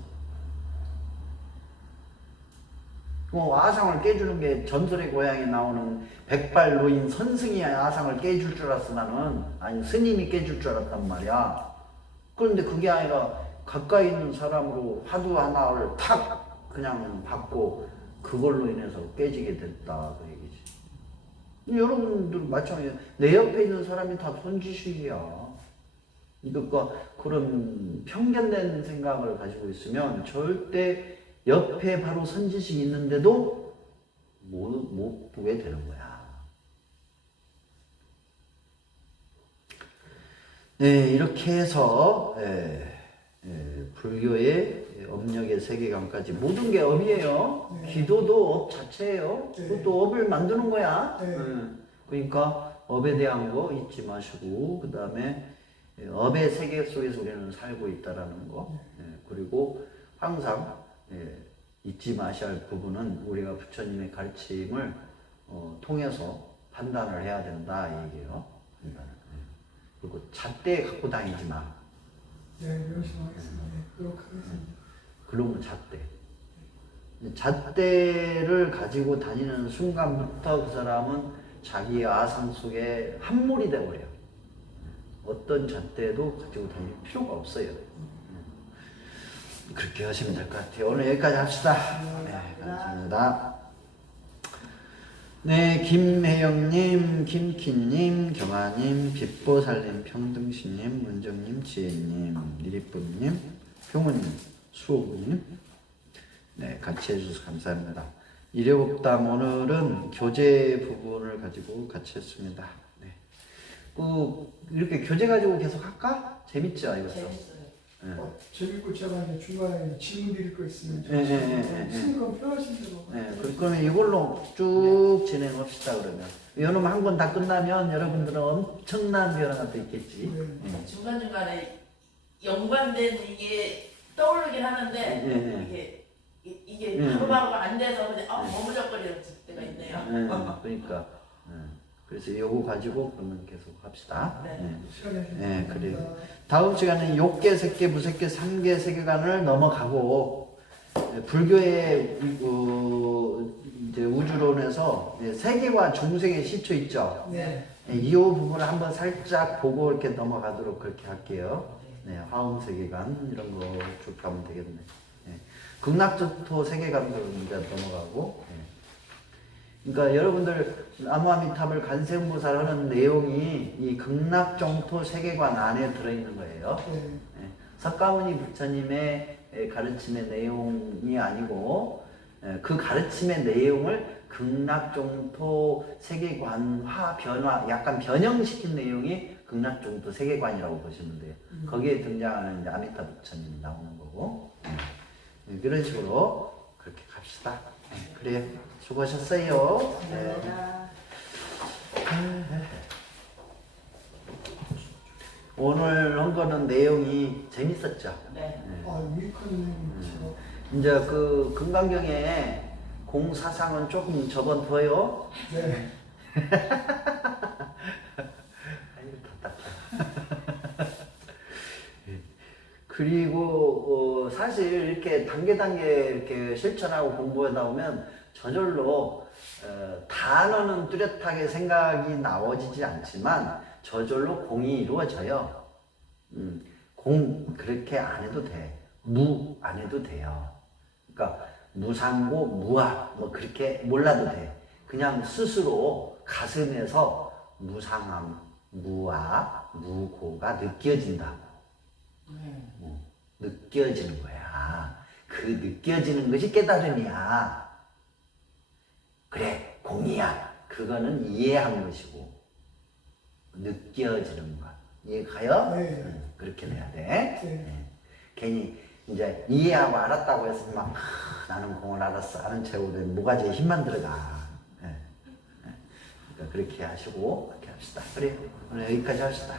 아상을 깨주는 게 전설의 고향에 나오는 백발 노인 선승이 아상을 깨줄 줄 알았어 나는. 아니 스님이 깨줄 줄 알았단 말이야. 그런데 그게 아니라 가까이 있는 사람으로 화두 하나를 탁 그냥 받고 그걸로 인해서 깨지게 됐다 그 얘기지. 여러분들 마찬가지예요. 내 옆에 있는 사람이 다 선지식이야. 그러니까 그런 편견된 생각을 가지고 있으면 절대 옆에 바로 선지식이 있는데도 못 보게 되는 거야. 네, 이렇게 해서 불교의 업력의 세계관까지 모든 게 업이에요. 기도도 업 자체예요. 그것도 업을 만드는 거야. 그러니까 업에 대한 거 잊지 마시고 그 다음에 업의 세계 속에서 우리는 살고 있다라는 거. 그리고 항상 잊지 마셔야 할 부분은 우리가 부처님의 가르침을 통해서 판단을 해야 된다 이 얘기예요. 그리고 잣대 갖고 다니지 마. 네, 명심하겠습니다. 네, 그렇게 하겠습니다. 그러면 잣대. 잣대를 가지고 다니는 순간부터 그 사람은 자기의 아상 속에 함몰이 돼버려요. 어떤 잣대도 가지고 다닐 필요가 없어요. 그렇게 하시면 될 것 같아요. 오늘 여기까지 합시다. 네, 감사합니다. 네, 김혜영님, 김키님, 경아님, 빛보살님, 평등시님, 문정님, 지혜님, 니리쁨님, 효문님, 수호부님, 네, 같이 해주셔서 감사합니다. 일요복담 오늘은 교재 부분을 가지고 같이 했습니다. 네. 이렇게 교재 가지고 계속 할까? 재밌죠, 이것도? 재밌어요. 네. 재밌고 제가 이제 중간에 질문 드릴 거 있으면 스님은 편하신 대로. 네, 그러면 이걸로 쭉 진행합시다, 그러면. 이놈 한 권 다 끝나면 여러분들은 엄청난 변화가 또 있겠지. 네. 중간중간에 연관된 이게 떠오르긴 하는데 이게 바로바로 안 돼서 그냥 머무적거리는 때가 있네요. 그러니까. 그래서 이거 가지고 그러면 계속 합시다. 네. 네, 그래요. 다음 시간은 욕계, 색계, 무색계, 삼계 세계관을 넘어가고 불교의 이제 우주론에서 세계와 중생의 시초 있죠. 네. 이 부분을 한번 살짝 보고 이렇게 넘어가도록 그렇게 할게요. 네, 화음 세계관 이런 거 쭉 가면 되겠네. 네. 극락조토 세계관도 이제 넘어가고. 네. 그러니까 여러분들 나무아미탑을 간생무사를 하는 내용이 이 극락정토 세계관 안에 들어있는 거예요. 네. 네. 석가모니 부처님의 가르침의 내용이 아니고 그 가르침의 내용을 극락정토 세계관화 변화 약간 변형시킨 내용이 극락정토 세계관이라고 보시면 돼요. 거기에 등장하는 이제 아미타 부처님이 나오는 거고 그런 식으로 그렇게 갑시다. 그래요. 수고하셨어요. 네. 오늘 한 거는 내용이 재밌었죠? 네. 위크님 이제 그 금강경에 공사상은 조금 접어둬요. 네. 아이고 답답해. 그리고 사실 이렇게 단계 이렇게 실천하고 공부하다 보면 저절로 단어는 뚜렷하게 생각이 나오지지 않지만 저절로 공이 이루어져요. 공 그렇게 안 해도 돼. 무 안 해도 돼요. 그러니까 무상고 무아 뭐 그렇게 몰라도 돼. 그냥 스스로 가슴에서 무상함, 무아, 무고가 느껴진다고. 느껴지는 거야. 그 느껴지는 것이 깨달음이야. 그래, 공이야. 그거는 이해한 것이고 느껴지는 거. 이해가요? 네. 그렇게 돼야 돼. 네. 괜히 이제 이해하고 알았다고 해서 막 나는 공을 알았어 하는 채로 모가지에 힘만 들어가. 그러니까 그렇게 하시고 그렇게 합시다. 그래, 오늘 여기까지 합시다.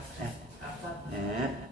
감사합니다. 네.